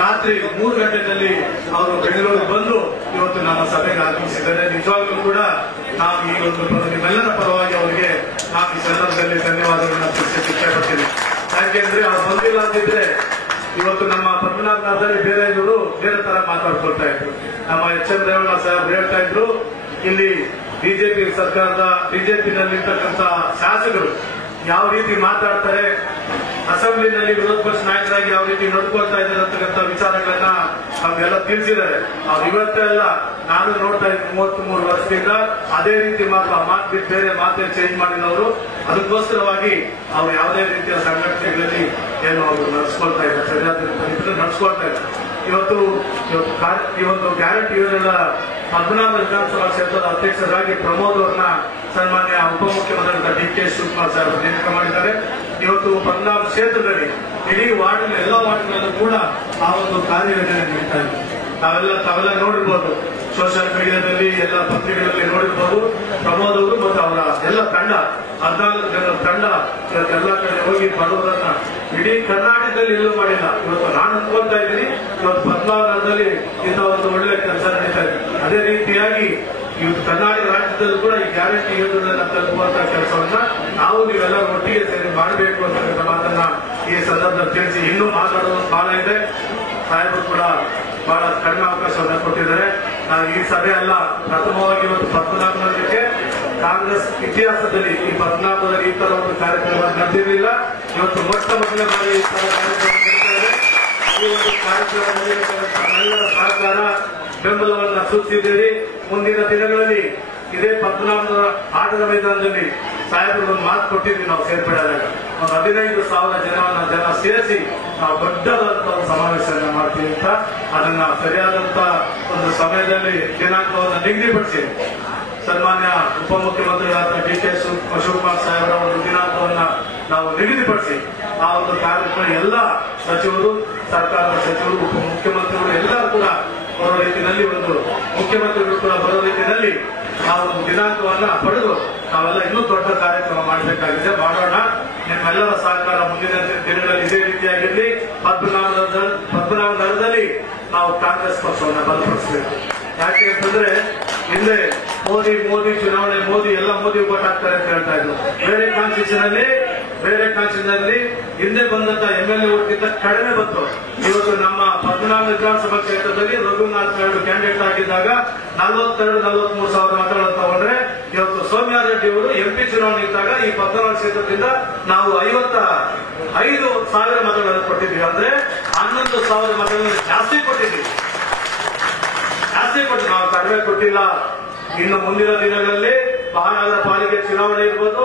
ರಾತ್ರಿ 3 ಗಂಟೆನಲ್ಲಿ ಅವರು ಬೆಂಗಳೂರಿಗೆ ಬಂದು ಇವತ್ತು ನಮ್ಮ ಸಭೆಗೆ ಆಗಮಿಸಿದ್ದಾರೆ. ನಿಜವಾಗ್ಲೂ ಕೂಡ ನಾವು ಈ ಒಂದು ನಿಮ್ಮೆಲ್ಲರ ಪರವಾಗಿ ಅವರಿಗೆ ನಾನು ಈ ಸಂದರ್ಭದಲ್ಲಿ ಧನ್ಯವಾದಗಳನ್ನ ತಿಳಿಸಕ್ಕೆ ಇಷ್ಟಪಡ್ತೀನಿ. ಯಾಕೆಂದ್ರೆ ಅವ್ರು ಬಂದಿಲ್ಲ ಅಂತಿದ್ರೆ ಇವತ್ತು ನಮ್ಮ ಪದ್ಮನಾಭನಗರದಲ್ಲಿ ಬೇರೆಯವರು ಬೇರೆ ತರ ಮಾತಾಡ್ಕೊಳ್ತಾ ಇದ್ರು. ನಮ್ಮ ಎಚ್ ಎಂ ರೇವಣ್ಣ ಸಾಹೇಬ್ ಹೇಳ್ತಾ ಇದ್ರು, ಇಲ್ಲಿ ಬಿಜೆಪಿ ಸರ್ಕಾರದ ಬಿಜೆಪಿನಲ್ಲಿರ್ತಕ್ಕಂಥ ಶಾಸಕರು ಯಾವ ರೀತಿ ಮಾತಾಡ್ತಾರೆ, ಅಸೆಂಬ್ಲಿನಲ್ಲಿ ವಿರೋಧ ಪಕ್ಷ ನಾಯಕರಾಗಿ ಯಾವ ರೀತಿ ನಡ್ಕೊಳ್ತಾ ಇದ್ದಾರೆ ಅಂತಕ್ಕಂಥ ವಿಚಾರಗಳನ್ನ ನಮ್ಗೆಲ್ಲ ತಿಳಿಸಿದ್ದಾರೆ. ಅವ್ರು ಇವತ್ತೇ ಅಲ್ಲ, ನಾನು ನೋಡ್ತಾ ಇದ್ದೀನಿ 33 ವರ್ಷದಿಂದ ಅದೇ ರೀತಿ ಮಾತು ಬಿಟ್ಟು ಬೇರೆ ಮಾತೇ ಚೇಂಜ್ ಮಾಡಿಲ್ಲ ಅವರು. ಅದಕ್ಕೋಸ್ಕರವಾಗಿ ಅವ್ರು ಯಾವುದೇ ರೀತಿಯ ಸಂಘಟನೆಗಳಲ್ಲಿ ಏನು ಅವರು ನಡೆಸ್ಕೊಳ್ತಾ ಇದ್ದಾರೆ, ಸರಿಯಾದ ನಡೆಸ್ಕೊಳ್ತಾ ಇದ್ದಾರೆ. ಇವತ್ತು ಈ ಒಂದು ಗ್ಯಾರಂಟಿ ಯೋಜನೆಗಳ ಪದ್ಮನಾಭ ವಿಧಾನಸಭಾ ಕ್ಷೇತ್ರದ ಅಧ್ಯಕ್ಷರಾಗಿ ಪ್ರಮೋದ್ ಅವರನ್ನ ಸನ್ಮಾನ್ಯ ಉಪಮುಖ್ಯಮಂತ್ರಿ ಡಿ ಕೆ ಶಿವಕುಮಾರ್ ಸಾಹೇಬ್ ನೇಮಕ ಮಾಡಿದ್ದಾರೆ. ಇವತ್ತು ಪದ್ಮನಾಭ ಕ್ಷೇತ್ರದಲ್ಲಿ ಇಡೀ ವಾರ್ಡ್ ಎಲ್ಲ ವಾರ್ಡ್ಗಳಲ್ಲೂ ಕೂಡ ಆ ಒಂದು ಕಾರ್ಯಯೋಜನೆ ನಡೀತಾ ಇದೆ. ತಾವೆಲ್ಲ ನೋಡಿರ್ಬೋದು, ಸೋಷಿಯಲ್ ಮೀಡಿಯಾದಲ್ಲಿ ಎಲ್ಲ ಪತ್ರಿಕೆಗಳಲ್ಲಿ ನೋಡಿರ್ಬೋದು. ಪ್ರಮೋದ್ ಅವರು ಮತ್ತು ಅವರ ಎಲ್ಲ ತಂಡ 14 ಜನರ ತಂಡ ಎಲ್ಲ ಕಡೆ ಹೋಗಿ ಬಡವರನ್ನ ಇಡೀ ಕರ್ನಾಟಕದಲ್ಲಿ ಎಲ್ಲೂ ಮಾಡಿಲ್ಲ. ಇವತ್ತು ನಾನು ಅನ್ಕೊಳ್ತಾ ಇದ್ದೀನಿ, ಇವತ್ತು ಪದ್ಮನಾಭನಗರದಲ್ಲಿ ಇಂಥ ಒಂದು ಒಳ್ಳೆ ಕೆಲಸ ನಡೀತಾ ಇದೆ. ಅದೇ ರೀತಿಯಾಗಿ ಇವತ್ತು ಕರ್ನಾಟಕ ರಾಜ್ಯದಲ್ಲೂ ಕೂಡ ಈ ಗ್ಯಾರಂಟಿ ಯೋಜನೆಗಳನ್ನ ತಲುಪುವಂತಹ ಕೆಲಸವನ್ನ ನಾವು ನೀವೆಲ್ಲ ಒಟ್ಟಿಗೆ ಸೇರಿ ಮಾಡಬೇಕು ಅಂತಕ್ಕಂಥ ಮಾತನ್ನ ಈ ಸಂದರ್ಭದಲ್ಲಿ ತಿಳಿಸಿ, ಇನ್ನೂ ಮಾತಾಡೋದು ಬಹಳ ಇದೆ. ಸಾಹೇಬರು ಕೂಡ ಬಹಳ ಕಡಿಮೆ ಅವಕಾಶವನ್ನ ಕೊಟ್ಟಿದ್ದಾರೆ. ಈ ಸಭೆ ಅಲ್ಲ, ಪ್ರಥಮವಾಗಿ ಇವತ್ತು ಪದ್ಮನಾಭನಗರಕ್ಕೆ ಕಾಂಗ್ರೆಸ್ ಇತಿಹಾಸದಲ್ಲಿ ಈ ಪದ್ಮನಾಭದಲ್ಲಿ ಈ ತರ ಒಂದು ಕಾರ್ಯಕ್ರಮ ನಡೆದಿರಲಿಲ್ಲ. ಇವತ್ತು ಮೊಟ್ಟ ಮೊದಲ ಬಾರಿ ಈ ತರ ಕಾರ್ಯಕ್ರಮ ನಡೀತಾ ಇದೆ. ಈ ಒಂದು ಕಾರ್ಯಕ್ರಮದಲ್ಲಿ ನಮ್ಮೆಲ್ಲರ ಸಹಕಾರ ಬೆಂಬಲವನ್ನ ಸೂಚಿಸಿದ್ದೀರಿ. ಮುಂದಿನ ದಿನಗಳಲ್ಲಿ ಇದೇ ಪದ್ಮನಾಭನಗರ ಆಟದ ಮೈದಾನದಲ್ಲಿ ಸಾಹೇಬರು ಒಂದು ಮಾತು ಕೊಟ್ಟಿದ್ವಿ. ನಾವು ಸೇರ್ಪಡೆಯಾದಾಗ ಒಂದು 15,000 ಜನ ಸೇರಿಸಿ ನಾವು ದೊಡ್ಡದಾದಂತ ಒಂದು ಸಮಾವೇಶವನ್ನು ಮಾಡ್ತೀವಿ ಅಂತ ಅದನ್ನ ಸರಿಯಾದಂತ ಒಂದು ಸಮಯದಲ್ಲಿ ದಿನಾಂಕವನ್ನು ನಿಗದಿಪಡಿಸಿ ಸನ್ಮಾನ್ಯ ಉಪಮುಖ್ಯಮಂತ್ರಿಗಳಾದ ಡಿ ಕೆ ಶಿವಕುಮಾರ್ ಸಾಹೇಬರ ಒಂದು ದಿನಾಂಕವನ್ನ ನಾವು ನಿಗದಿಪಡಿಸಿ ಆ ಒಂದು ಕಾರ್ಯಕ್ರಮ ಎಲ್ಲ ಸಚಿವರು, ಸರ್ಕಾರದ ಸಚಿವರು, ಉಪಮುಖ್ಯಮಂತ್ರಿಗಳು ಎಲ್ಲರೂ ಕೂಡ ಬರೋ ರೀತಿಯಲ್ಲಿ ಒಂದು ಮುಖ್ಯಮಂತ್ರಿಗಳು ಕೂಡ ಬರೋ ರೀತಿಯಲ್ಲಿ ಆ ಒಂದು ದಿನಾಂಕವನ್ನ ಪಡೆದು ನಾವೆಲ್ಲ ಇನ್ನೂ ದೊಡ್ಡ ಕಾರ್ಯಕ್ರಮ ಮಾಡಬೇಕಾಗಿದೆ. ಮಾಡೋಣ. ನಿಮ್ಮೆಲ್ಲರ ಸಹಕಾರ ಮುಂದಿನ ದಿನಗಳಲ್ಲಿ ಇದೇ ರೀತಿಯಾಗಿರಲಿ. ಪದ್ಮನಾಭನಗರದಲ್ಲಿ ನಾವು ಕಾಂಗ್ರೆಸ್ ಪಕ್ಷವನ್ನು ಬಲಪಡಿಸಬೇಕು. ಯಾಕೆ ಅಂತಂದ್ರೆ ಹಿಂದೆ ಮೋದಿ ಚುನಾವಣೆ ಮೋದಿ ಓಟ್ ಹಾಕ್ತಾರೆ ಅಂತ ಹೇಳ್ತಾ ಇದ್ರು. ಬೇರೆ ಕಾನ್ಸ್ಟಿಟ್ಯೂಷನ್ನಲ್ಲಿ ಹಿಂದೆ ಬಂದಂತ MLA ಓಟ್ಗಿಂತ ಕಡಿಮೆ ಬಂತು. ಇವತ್ತು ನಮ್ಮ ಪದ್ಮನಾಭ ವಿಧಾನಸಭಾ ಕ್ಷೇತ್ರದಲ್ಲಿ ರಘುನಾಥ್ ನಾಯ್ಡು ಕ್ಯಾಂಡಿಡೇಟ್ ಆಗಿದ್ದಾಗ 42-43 ಸಾವಿರ ಮತಗಳನ್ನು ತಗೊಂಡ್ರೆ, ಇವತ್ತು ಸೌಮ್ಯ ರೆಡ್ಡಿ ಅವರು MP ಚುನಾವಣೆ ಇದ್ದಾಗ ಈ ಪದ್ಮನಾಭ ಕ್ಷೇತ್ರದಿಂದ ನಾವು 55,000 ಮತಗಳನ್ನು ಕೊಟ್ಟಿದ್ವಿ. ಅಂದ್ರೆ 11,000 ಮತಗಳನ್ನು ಜಾಸ್ತಿ ಕೊಟ್ಟಿದ್ವಿ. ನಾವು ಕಡಿಮೆ ಕೊಟ್ಟಿಲ್ಲ. ಇನ್ನು ಮುಂದಿನ ದಿನಗಳಲ್ಲಿ ಮಹಾನಗರ ಪಾಲಿಕೆ ಚುನಾವಣೆ ಇರ್ಬೋದು,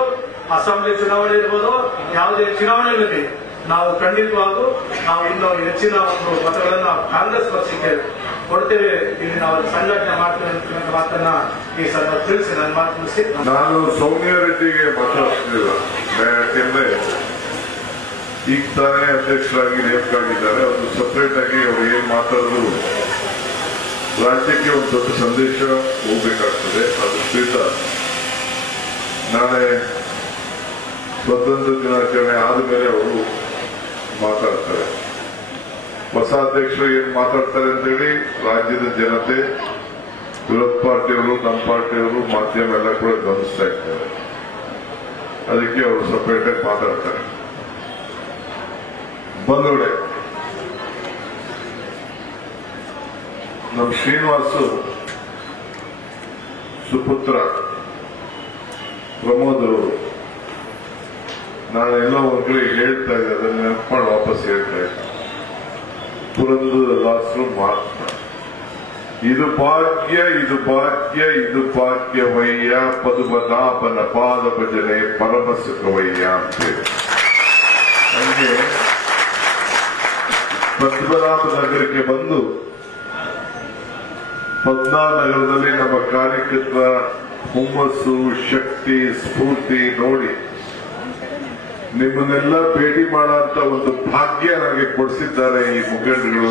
ಅಸೆಂಬ್ಲಿ ಚುನಾವಣೆ ಇರ್ಬೋದು, ಯಾವುದೇ ಚುನಾವಣೆಗಳಲ್ಲಿ ನಾವು ಖಂಡಿತವಾಗೂ ನಾವು ಇನ್ನೂ ಹೆಚ್ಚಿನ ಒಂದು ಮತಗಳನ್ನ ಕಾಂಗ್ರೆಸ್ ಪಕ್ಷಕ್ಕೆ ಕೊಡ್ತೀವಿ, ಇಲ್ಲಿ ನಾವು ಸಂಘಟನೆ ಮಾಡ್ತೇವೆ ಅಂತ ಮಾತನ್ನ ಈ ಸಂದರ್ಭ ತಿಳಿಸಿ ನನ್ನ ಮಾತು ಮುಗಿಸಿ. ನಾನು ಸೌಮ್ಯ ರೆಡ್ಡಿಗೆ ಮಾತಾಡ್ತಿಲ್ಲ, ಯಾಕೆಂದ್ರೆ ಈಗ ತಾನೇ ಅಧ್ಯಕ್ಷರಾಗಿ ನೇಮಕಾಗಿದ್ದಾರೆ. ಅವರು ಸಪರೇಟ್ ಆಗಿ ಅವರು ಏನ್ ಮಾತಾಡಿದ್ರು ರಾಜ್ಯಕ್ಕೆ ಒಂದು ದೊಡ್ಡ ಸಂದೇಶ ಹೋಗ್ಬೇಕಾಗ್ತದೆ. ಅದು ಸ್ವೀತ ನಾಳೆ ಸ್ವತಂತ್ರ ದಿನಾಚರಣೆ ಆದ್ಮೇಲೆ ಅವರು ಮಾತಾಡ್ತಾರೆ. ಹೊಸ ಅಧ್ಯಕ್ಷರು ಏನ್ ಮಾತಾಡ್ತಾರೆ ಅಂತೇಳಿ ರಾಜ್ಯದ ಜನತೆ, ವಿರೋಧ ಪಾರ್ಟಿಯವರು, ನಮ್ಮ ಪಾರ್ಟಿಯವರು, ಮಾಧ್ಯಮ ಎಲ್ಲ ಕೂಡ ಗಮನಿಸ್ತಾ ಇರ್ತಾರೆ. ಅದಕ್ಕೆ ಅವರು ಸಪರೇಟ್ ಆಗಿ ಮಾತಾಡ್ತಾರೆ. ಬಂದೋಡೆ ನಮ್ಮ ಶ್ರೀನಿವಾಸು ಸುಪುತ್ರ ಪ್ರಮೋದ್ ಅವರು ನಾನೆಲ್ಲೋ ಒಂದ್ ಕಡೆ ಹೇಳ್ತಾ ಇದ್ದೆ, ಅದನ್ನ ನೆನಪು ವಾಪಸ್ ಹೇಳ್ತಾ ಇದ್ದೆ. ಪುರಂದರದಾಸರು ಮಾತ್ರ ಇದು ಭಾಗ್ಯ, ಇದು ಭಾಗ್ಯ, ಇದು ಭಾಗ್ಯವಯ್ಯ, ಪದುಮನಾಭನ ಪಾದ ಭಜನೆ ಪರಮ ಸುಖವಯ್ಯ ಅಂತೇಳಿ. ಹಂಗೆ ಪದ್ಮನಾಭ ನಗರಕ್ಕೆ ಬಂದು ಪದ್ಮನಗರದಲ್ಲಿ ನಮ್ಮ ಕಾರ್ಯಕರ್ತರ ಹುಮ್ಮಸ್ಸು, ಶಕ್ತಿ, ಸ್ಫೂರ್ತಿ ನೋಡಿ ನಿಮ್ಮನ್ನೆಲ್ಲ ಭೇಟಿ ಮಾಡುವಂತ ಒಂದು ಭಾಗ್ಯ ನನಗೆ ಕೊಡಿಸಿದ್ದಾರೆ ಈ ಮುಖಂಡಗಳು.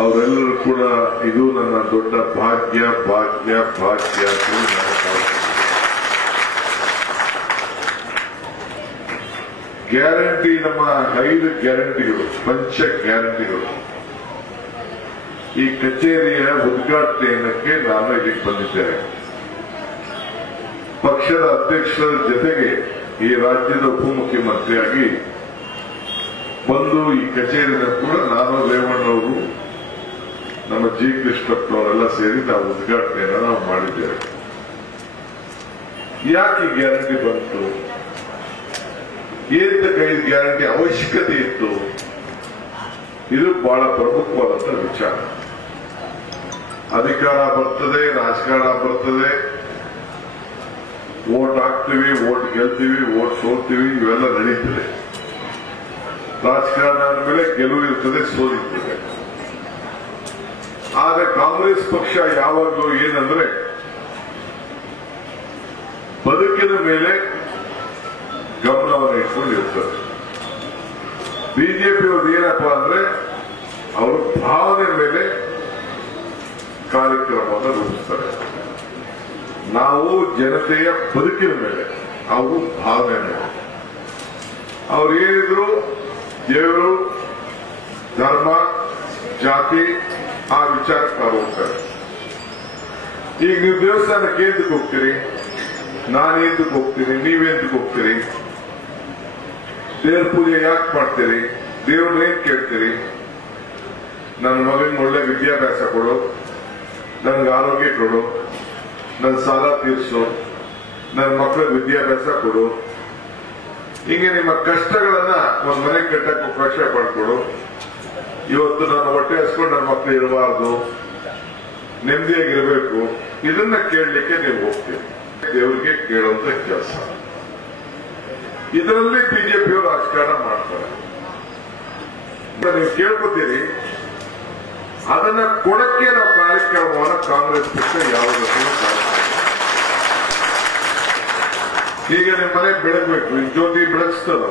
ಅವರೆಲ್ಲರೂ ಕೂಡ ಇದು ನನ್ನ ದೊಡ್ಡ ಭಾಗ್ಯ ಭಾಗ್ಯ ಭಾಗ್ಯ. ಗ್ಯಾರಂಟಿ, ನಮ್ಮ 5 ಗ್ಯಾರಂಟಿಗಳು, ಪಂಚ ಗ್ಯಾರಂಟಿಗಳು, ಈ ಕಚೇರಿಯ ಉದ್ಘಾಟನೆಯಕ್ಕೆ ನಾನು ಇಲ್ಲಿಗೆ ಬಂದಿದ್ದೇನೆ. ಪಕ್ಷದ ಅಧ್ಯಕ್ಷರ ಜೊತೆಗೆ ಈ ರಾಜ್ಯದ ಉಪಮುಖ್ಯಮಂತ್ರಿಯಾಗಿ ಬಂದು ಈ ಕಚೇರಿನ ಕೂಡ ನಾನು, ರೇವಣ್ಣವರು, ನಮ್ಮ ಜಿ ಕೃಷ್ಣಪ್ಪನವರೆಲ್ಲ ಸೇರಿ ನಾವು ಉದ್ಘಾಟನೆಯನ್ನು ನಾವು ಮಾಡಿದ್ದೇವೆ. ಯಾಕೆ ಗ್ಯಾರಂಟಿ ಬಂತು, ಏನಕ್ಕೆ 5 ಗ್ಯಾರಂಟಿ ಅವಶ್ಯಕತೆ ಇತ್ತು, ಇದು ಬಹಳ ಪ್ರಮುಖವಾದಂತ ವಿಚಾರ. ಅಧಿಕಾರ ಬರ್ತದೆ, ರಾಜಕಾರಣ ಬರ್ತದೆ, ವೋಟ್ ಹಾಕ್ತೀವಿ, ವೋಟ್ ಗೆಲ್ತೀವಿ, ವೋಟ್ ಸೋಲ್ತೀವಿ, ಇವೆಲ್ಲ ನಡೀತದೆ. ರಾಜಕಾರಣ ಅಂದಮೇಲೆ ಗೆಲುವು ಇರ್ತದೆ, ಸೋಲಿರ್ತದೆ. ಆದ್ರೆ ಕಾಂಗ್ರೆಸ್ ಪಕ್ಷ ಯಾವಾಗಲೂ ಏನಂದ್ರೆ ಬದುಕಿನ ಮೇಲೆ ಗಮನವನ್ನು ಇಟ್ಕೊಂಡಿರ್ತಾರೆ. ಬಿಜೆಪಿಯವ್ರು ಏನಪ್ಪಾ ಅಂದ್ರೆ ಅವರು ಭಾವನೆ ಮೇಲೆ ಕಾರ್ಯಕ್ರಮವನ್ನು ರೂಪಿಸ್ತಾರೆ. ನಾವು ಜನತೆಯ ಬದುಕಿನ ಮೇಲೆ, ಅವರು ಭಾವನೆ ಮೇಲೆ. ಅವ್ರು ಏನಿದ್ರು ದೇವರು, ಧರ್ಮ, ಜಾತಿ ಆ ವಿಚಾರಕ್ಕೆ ಅವ್ರು ಹೋಗ್ತಾರೆ. ಈಗ ನೀವು ದೇವಸ್ಥಾನಕ್ಕೆ ಏಂತಕ್ಕೆ ಹೋಗ್ತೀರಿ, ನಾನೇಂತಕ್ಕೆ ಹೋಗ್ತೀನಿ, ನೀವೇಂತಕ್ಕೆ ಹೋಗ್ತೀರಿ, ದೇವ್ರ ಪೂಜೆ ಯಾಕೆ ಮಾಡ್ತೀರಿ, ದೇವ್ರನ್ನೇನ್ ಕೇಳ್ತೀರಿ? ನನ್ನ ಮಗನಿಗೆ ಒಳ್ಳೆ ವಿದ್ಯಾಭ್ಯಾಸ ಕೊಡು, ನನ್ಗೆ ಆರೋಗ್ಯ ಕೊಡು, ನನ್ನ ಸಾಲ ತೀರ್ಸು, ನನ್ನ ಮಕ್ಕಳಿಗೆ ವಿದ್ಯಾಭ್ಯಾಸ ಕೊಡು, ಹಿಂಗೆ ನಿಮ್ಮ ಕಷ್ಟಗಳನ್ನ ಒಂದ್ ಮನೆ ಕಟ್ಟಕ್ಕೆ ಅವಕಾಶ ಪಡ್ಕೊಡು. ಇವತ್ತು ನನ್ನ ಹೊಟ್ಟೆ ಹಸ್ಕೊಂಡು ನನ್ನ ಮಕ್ಕಳು ಇರಬಾರ್ದು, ನೆಮ್ಮದಿಯಾಗಿರ್ಬೇಕು, ಇದನ್ನ ಕೇಳಲಿಕ್ಕೆ ನೀವು ಹೋಗ್ತೀರಿ. ದೇವರಿಗೆ ಕೇಳುವಂತ ಕೆಲಸ. ಇದರಲ್ಲಿ ಬಿಜೆಪಿಯವರು ರಾಜಕಾರಣ ಮಾಡ್ತಾರೆ. ನೀವು ಕೇಳ್ಕೊತೀರಿ, ಅದನ್ನ ಕೊಡಕ್ಕೆ ನಾವು ಕಾರ್ಯಕ್ರಮವನ್ನು ಕಾಂಗ್ರೆಸ್ ಪಕ್ಷ ಯಾವುದಕ್ಕೂ ಈಗ ನಿಮ್ಮ ಮನೆ ಬೆಳಗ್ಬೇಕು, ಈ ಜ್ಯೋತಿ ಬೆಳಗಿಸ್ತದ,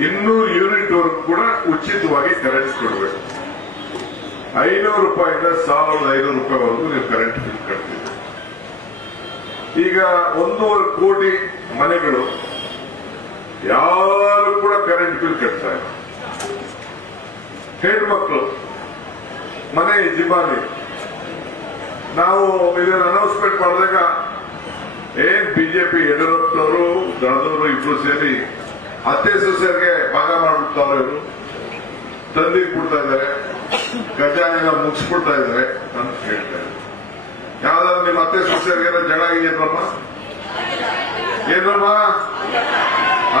200 ಯೂನಿಟ್ ವರೆಗೂ ಕೂಡ ಉಚಿತವಾಗಿ ಕರೆಂಟ್ ಕೊಡಬೇಕು. 500 ರೂಪಾಯಿಂದ 1500 ರೂಪಾಯಿವರೆಗೂ ನೀವು ಕರೆಂಟ್ ಬಿಲ್ ಕಟ್ತೀರಿ. ಈಗ 1.5 ಕೋಟಿ ಮನೆಗಳು ಯಾರು ಕೂಡ ಕರೆಂಟ್ ಬಿಲ್ ಕಟ್ತಾ ಇಲ್ಲ. ಹೆಣ್ಮಕ್ಳು, ಮನೆ ಯಜಮಾನಿ, ನಾವು ಇದನ್ನು ಅನೌನ್ಸ್ಮೆಂಟ್ ಮಾಡಿದಾಗ ಏನ್ ಬಿಜೆಪಿ ಯಡಿಯೂರಪ್ಪನವರು ದಳದವರು ಇಬ್ರು ಸೇರಿ ಅತ್ತೆ ಸೊಸೆಯರಿಗೆ ಭಾಗ ಮಾಡ್ಬಿಡ್ತಾವ್ರೆ, ಇವರು ತಂದಿಗೆ ಬಿಡ್ತಾ ಇದ್ದಾರೆ, ಖಜಾನೆನ ಮುಗಿಸ್ಬಿಡ್ತಾ ಇದ್ದಾರೆ ಅಂತ ಹೇಳ್ತಾರೆ. ಯಾವ್ದಾದ್ರು ನಿಮ್ಮ ಅತ್ತೆ ಸೊಸೆಯರಿಗೆಲ್ಲ ಜಗಳ ಆಗಿದೆಯಮ್ಮ? ಏನಮ್ಮ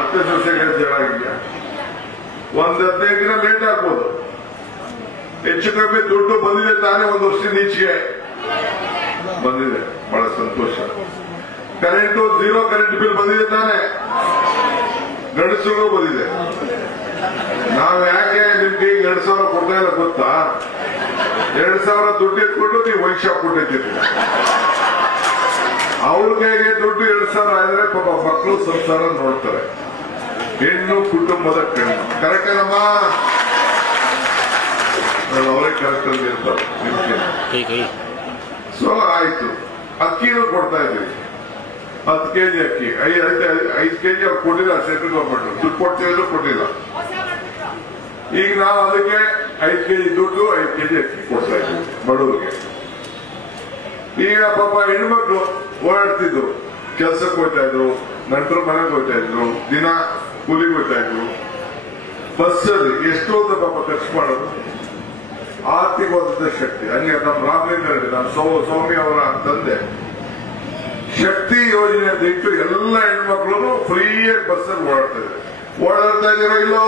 ಅತ್ತೆ ಸೊಸೆಗೆ ಜಗಳ ಆಗಿದೆಯಾ? 15 ದಿನ ಲೇಟ್ ಆಗ್ಬೋದು, ಹೆಚ್ಚು ಕಮ್ಮಿ ದುಡ್ಡು ಬಂದಿದೆ ತಾನೇ, 1 ವರ್ಷದ ಈಚೆಗೆ ಬಂದಿದೆ, ಬಹಳ ಸಂತೋಷ. ಕರೆಂಟು 0 ಕರೆಂಟ್ ಬಿಲ್ ಬಂದಿದೆ ತಾನೆ, ಗಂಡಸರಿಗೂ ಬಂದಿದೆ. ನಾವು ಯಾಕೆ ನಿಮ್ಗೆ 2,000 ಕೊಡ್ತಾ ಇಲ್ಲ ಗೊತ್ತಾ? 2,000 ದುಡ್ಡು ಇಟ್ಕೊಂಡು ನೀವು ವೈನ್ ಶಾಪ್ ಕೊಟ್ಟಿದ್ದೀರಿ. ಅವ್ರ ಕೈಗೆ ದುಡ್ಡು 2,000 ಆದ್ರೆ ಪಾಪ ಮಕ್ಕಳು ಸಂಸಾರ ನೋಡ್ತಾರೆ. ಹೆಣ್ಣು ಕುಟುಂಬದ ಕಣ್ಣು. ಕರೆಕ್ಟ್ ಏನಮ್ಮ? ಅವರೇ ಕರೆಕ್ಟ್ ಅಲ್ಲಿ ಇರ್ತಾರೆ ನಿಮ್ಗೆ. ಸೊ ಆಯ್ತು, ಅಕ್ಕಿನೂ ಕೊಡ್ತಾ ಇದ್ವಿ. 10 ಕೆಜಿ ಅಕ್ಕಿ, 5 ಕೆಜಿ ಅವ್ರು ಕೊಟ್ಟಿಲ್ಲ. ಸೆಂಟ್ರಲ್ ಗವರ್ಮೆಂಟ್ ದುಡ್ಡು ಕೊಡ್ತೀವಿ ಕೊಟ್ಟಿಲ್ಲ. ಈಗ ನಾವು ಅದಕ್ಕೆ 5 ಕೆಜಿ ದುಡ್ಡು 5 ಕೆಜಿ ಅಕ್ಕಿ ಕೊಡ್ತಾ ಇದ್ದೀವಿ ಬಡವರಿಗೆ. ಈಗ ಪಾಪ ಹೆಣ್ಮಕ್ಳು ಓಡಾಡ್ತಿದ್ರು, ಕೆಲ್ಸಕ್ಕೆ ಹೋಗ್ತಾ ಇದ್ರು, ನಂತರ ಮನೆಗೆ ಹೋಗ್ತಾ ಇದ್ರು, ದಿನ ಕೂಲಿಗೆ ಹೋಗ್ತಾ ಇದ್ರು. ಬಸ್ಸಲ್ಲಿ ಎಷ್ಟೊಂದು ಪಾಪ ಖರ್ಚು ಮಾಡೋದು. ಆರ್ಥಿಕವಾದ ಶಕ್ತಿ ಹಂಗೆ ನಮ್ಮ ರಾಮಲಿಂಗ ರೆಡ್ಡಿ, ನಮ್ಮ ಸ್ವಾಮಿ ಅವರ ತಂದೆ ಶಕ್ತಿ ಯೋಜನೆ ಅಂತ ಇಟ್ಟು ಎಲ್ಲ ಹೆಣ್ಮಕ್ಳು ಫ್ರೀಯಾಗಿ ಬಸ್ಸಲ್ಲಿ ಓಡಾಡ್ತಾ ಇದ್ದೀರೋ ಇಲ್ಲೋ?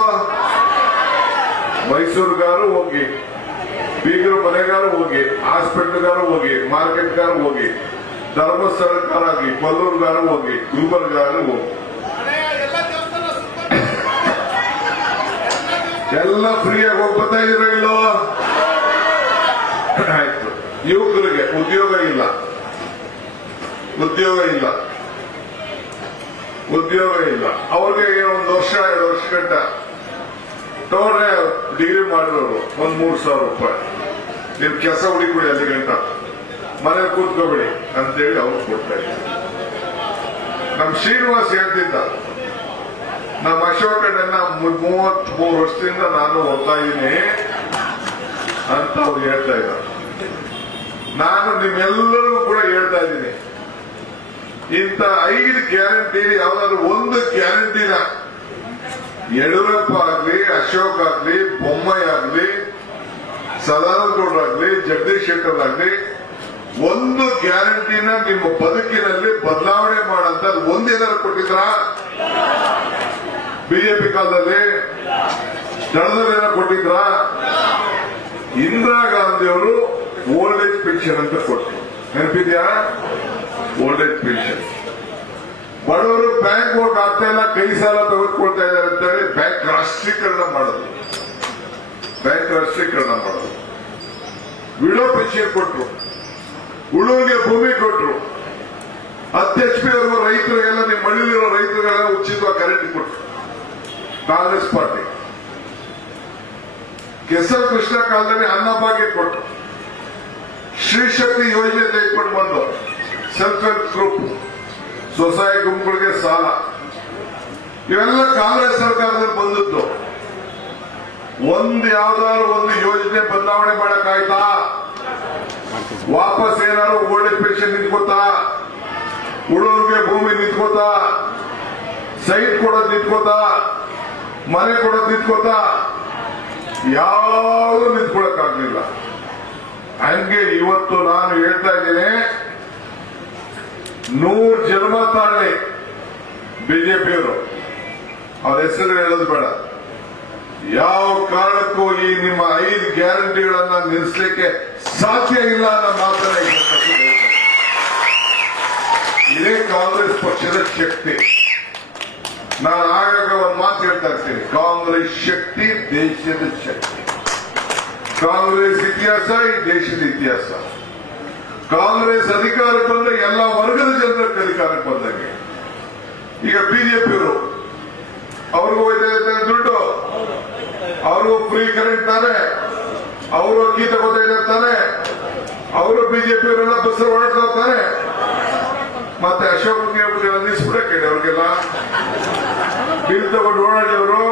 ಮೈಸೂರುಗಾರು ಹೋಗಿ, ಬೀಗರು ಮನೆಗಾರು ಹೋಗಿ, ಹಾಸ್ಪಿಟಲ್ಗಾರು ಹೋಗಿ, ಮಾರ್ಕೆಟ್ಗಾರು ಹೋಗಿ, ಧರ್ಮಸ್ಥಳಕ್ಕಾರಾಗಿ, ಕೊಲ್ಲೂರ್ಗಾರು ಹೋಗಿ, ಗುಲ್ಬರ್ಗಾರು ಹೋಗಿ, ಎಲ್ಲ ಫ್ರೀಯಾಗಿ ಹೋಗಿ ಬರ್ತಾ ಇದ್ದೀರೋ ಇಲ್ಲೋ? ಆಯ್ತು. ಯುವಕರಿಗೆ ಉದ್ಯೋಗ ಇಲ್ಲ, ಅವ್ರಿಗೆ 1 ವರ್ಷ 2 ವರ್ಷ ಗಂಟ ತೋರೆ ಡಿಗ್ರಿ ಮಾಡಿರೋರು 3,000 ರೂಪಾಯಿ ನಿಮ್ ಕೆಲಸ ಹುಡುಕಿಬಿಡಿ, ಅಲ್ಲಿ ಗಂಟ ಮನೆ ಕೂತ್ಕೋಬಿಡಿ ಅಂತೇಳಿ ಅವ್ರು ಕೊಡ್ತಾ ಇದ್ದಾರೆ. ನಮ್ ಶ್ರೀನಿವಾಸ್ ಹೇಳ್ತಿದ್ದ, ನಮ್ಮ ಅಶೋಕಣ್ಣನ 33 ವರ್ಷದಿಂದ ನಾನು ಓದ್ತಾ ಇದ್ದೀನಿ ಅಂತ ಅವ್ರು ಹೇಳ್ತಾ ಇದ್ದಾರೆ. ನಾನು ನಿಮ್ಮೆಲ್ಲರಿಗೂ ಕೂಡ ಹೇಳ್ತಾ ಇದ್ದೀನಿ, ಇಂಥ 5 ಗ್ಯಾರಂಟಿ ಯಾವ್ದಾದ್ರು ಒಂದು ಗ್ಯಾರಂಟಿನ ಯಡಿಯೂರಪ್ಪ ಆಗ್ಲಿ, ಅಶೋಕ್ ಆಗ್ಲಿ, ಬೊಮ್ಮಾಯಿ ಆಗ್ಲಿ, ಸದಾನಂದ ಗೌಡರಾಗ್ಲಿ, ಜಗದೀಶ್ ಶೆಟ್ಟರ್ ಆಗ್ಲಿ, ಒಂದು ಗ್ಯಾರಂಟಿನ ನಿಮ್ಮ ಬದುಕಿನಲ್ಲಿ ಬದಲಾವಣೆ ಮಾಡಂತ ಒಂದೇನಾದ್ರು ಕೊಟ್ಟಿದ್ರ? ಬಿಜೆಪಿ ಕಾಲದಲ್ಲಿ ದಳದಲ್ಲಿ ಕೊಟ್ಟಿದ್ರ? ಇಂದಿರಾ ಗಾಂಧಿ ಅವರು ಓಲ್ಡ್ ಏಜ್ ಪೆನ್ಷನ್ ಅಂತ ಕೊಟ್ಟರು, ನೆನಪಿದ್ಯಾ? Old age pension. ಬಡವರು ಬ್ಯಾಂಕ್ ಹೋಗಿ ಆಗ್ತಾ ಇಲ್ಲ, ಕೈ ಸಾಲ ತೆಗೆದುಕೊಳ್ತಾ ಇದ್ದಾರೆ ಅಂತ ಹೇಳಿ ಬ್ಯಾಂಕ್ ರಾಷ್ಟ್ರೀಕರಣ ಮಾಡೋದು. ವಿಡೋ ಪೆನ್ಷನ್ ಕೊಟ್ರು, ಉಳುವಿಗೆ ಭೂಮಿ ಕೊಟ್ರು, 10 HP ವರೆಗೂ ರೈತರಿಗೆಲ್ಲ, ನಿಮ್ಮ ಹಳ್ಳಿಲಿರೋ ರೈತರಿಗೆಲ್ಲ ಉಚಿತವಾಗಿ ಕರೆಂಟ್ ಕೊಟ್ರು ಕಾಂಗ್ರೆಸ್ ಪಾರ್ಟಿ. ಕೆಸರ್ ಕೃಷ್ಣ ಕಾಲದಲ್ಲಿ ಅನ್ನಭಾಗ್ಯ ಕೊಟ್ರು, ಶ್ರೀಶಕ್ತಿ ಯೋಜನೆ ತೆಗೆದುಕೊಂಡು ಬಂದು ಸೆಲ್ಫ್ ಹೆಲ್ಪ್ ಗ್ರೂಪ್, ಸ್ವಸಹಾಯ ಗುಂಪುಗಳಿಗೆ ಸಾಲ, ಇವೆಲ್ಲ ಕಾಂಗ್ರೆಸ್ ಸರ್ಕಾರದಲ್ಲಿ ಬಂದದ್ದು. ಯಾವ್ದಾದ್ರು ಒಂದು ಯೋಜನೆ ಬದಲಾವಣೆ ಮಾಡಕ್ಕಾಯ್ತಾ? ವಾಪಸ್ ಏನಾದ್ರು ಓಲ್ಡ್ ಏಜ್ ಪೆನ್ಷನ್ ನಿಂತ್ಕೋತಾ, ಉಳೋರ್ಗೆ ಭೂಮಿ ನಿಂತ್ಕೋತಾ, ಸೈಟ್ ಕೊಡೋದು ನಿಂತ್ಕೋತಾ, ಮನೆ ಕೊಡೋದು ನಿಂತ್ಕೋತಾ, ಯಾವುದು ನಿಂತ್ಕೊಳಕ್ಕಾಗ್ಲಿಲ್ಲ. ಹಂಗೆ ಇವತ್ತು ನಾನು ಹೇಳ್ತಾ ಇದ್ದೀನಿ, 100 ಜನ್ಮ ತಾಳಿ ಬಿಜೆಪಿಯವರು, ಅವ್ರ ಹೆಸರು ಹೇಳೋದು ಬೇಡ, ಯಾವ ಕಾರಣಕ್ಕೂ ಈ ನಿಮ್ಮ 5 ಗ್ಯಾರಂಟಿಗಳನ್ನ ನಿಲ್ಲಿಸಲಿಕ್ಕೆ ಸಾಧ್ಯ ಇಲ್ಲ ಅನ್ನೋ ಮಾತನ್ನ ಇದೇ ಕಾಂಗ್ರೆಸ್ ಪಕ್ಷದ ಶಕ್ತಿ. ನಾನು ಆಗಾಗ ಒಂದು ಮಾತು ಹೇಳ್ತಾ ಇರ್ತೀನಿ, ಕಾಂಗ್ರೆಸ್ ಶಕ್ತಿ ದೇಶದ ಶಕ್ತಿ. ಕಾಂಗ್ರೆಸ್ ಇತಿಹಾಸ ಈ ದೇಶದ ಇತಿಹಾಸ. ಕಾಂಗ್ರೆಸ್ ಅಧಿಕಾರಕ್ಕೆ ಬಂದ್ರೆ ಎಲ್ಲ ವರ್ಗದ ಜನರಿಗೆ ಅಧಿಕಾರಕ್ಕೆ ಬಂದಂಗೆ. ಈಗ ಬಿಜೆಪಿಯವರು ಅವ್ರಿಗೂ ಹೋಯ್ತಾ ಇರ್ತಾರೆ ದುಡ್ಡು, ಅವ್ರಿಗೂ ಫ್ರೀ ಕರೆಂಟ್ ತಾನೆ, ಅವರು ಅಕ್ಕಿ ತಗೋತಾ ಇರ್ತಾರೆ, ಅವರು ಬಿಜೆಪಿಯವರೆಲ್ಲ ಬಸ್ ಓಡಾಡ್ತಾ ಇರ್ತಾರೆ. ಮತ್ತೆ ಅಶೋಕ್ ನಿಲ್ಲಿಸ್ಬಿಡಕ್ಕೆ ಅವ್ರಿಗೆಲ್ಲ ಬಿಲ್ ತಗೊಂಡು ಓಡಾಡಿ ಅವರು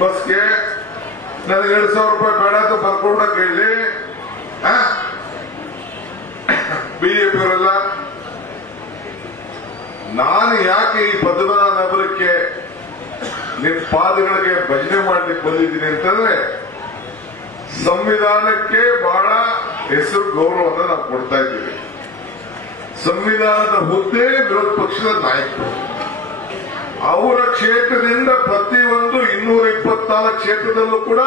ಬಸ್ಗೆ ನನಗೆ 2,000 ರೂಪಾಯಿ ಬೇಡ ಅಂತ ಬರ್ಕೊಂಡಕ್ಕೆ ಹೇಳಿ ಬಿಜೆಪಿಯವರೆಲ್ಲ. ನಾನು ಯಾಕೆ ಈ ಪದ್ಮನಾಭಪುರಕ್ಕೆ ನಿಮ್ ಪಾದಗಳಿಗೆ ಭಜನೆ ಮಾಡ್ಲಿಕ್ಕೆ ಬಂದಿದ್ದೀನಿ ಅಂತಂದ್ರೆ, ಸಂವಿಧಾನಕ್ಕೆ ಬಹಳ ಹೆಸರು ಗೌರವವನ್ನು ನಾವು ಕೊಡ್ತಾ ಇದ್ದೀವಿ. ಸಂವಿಧಾನದ ಹುದ್ದೆ ವಿರೋಧ ಪಕ್ಷದ ನಾಯಕರು, ಅವರ ಕ್ಷೇತ್ರದಿಂದ ಪ್ರತಿಯೊಂದು 224 ಕ್ಷೇತ್ರದಲ್ಲೂ ಕೂಡ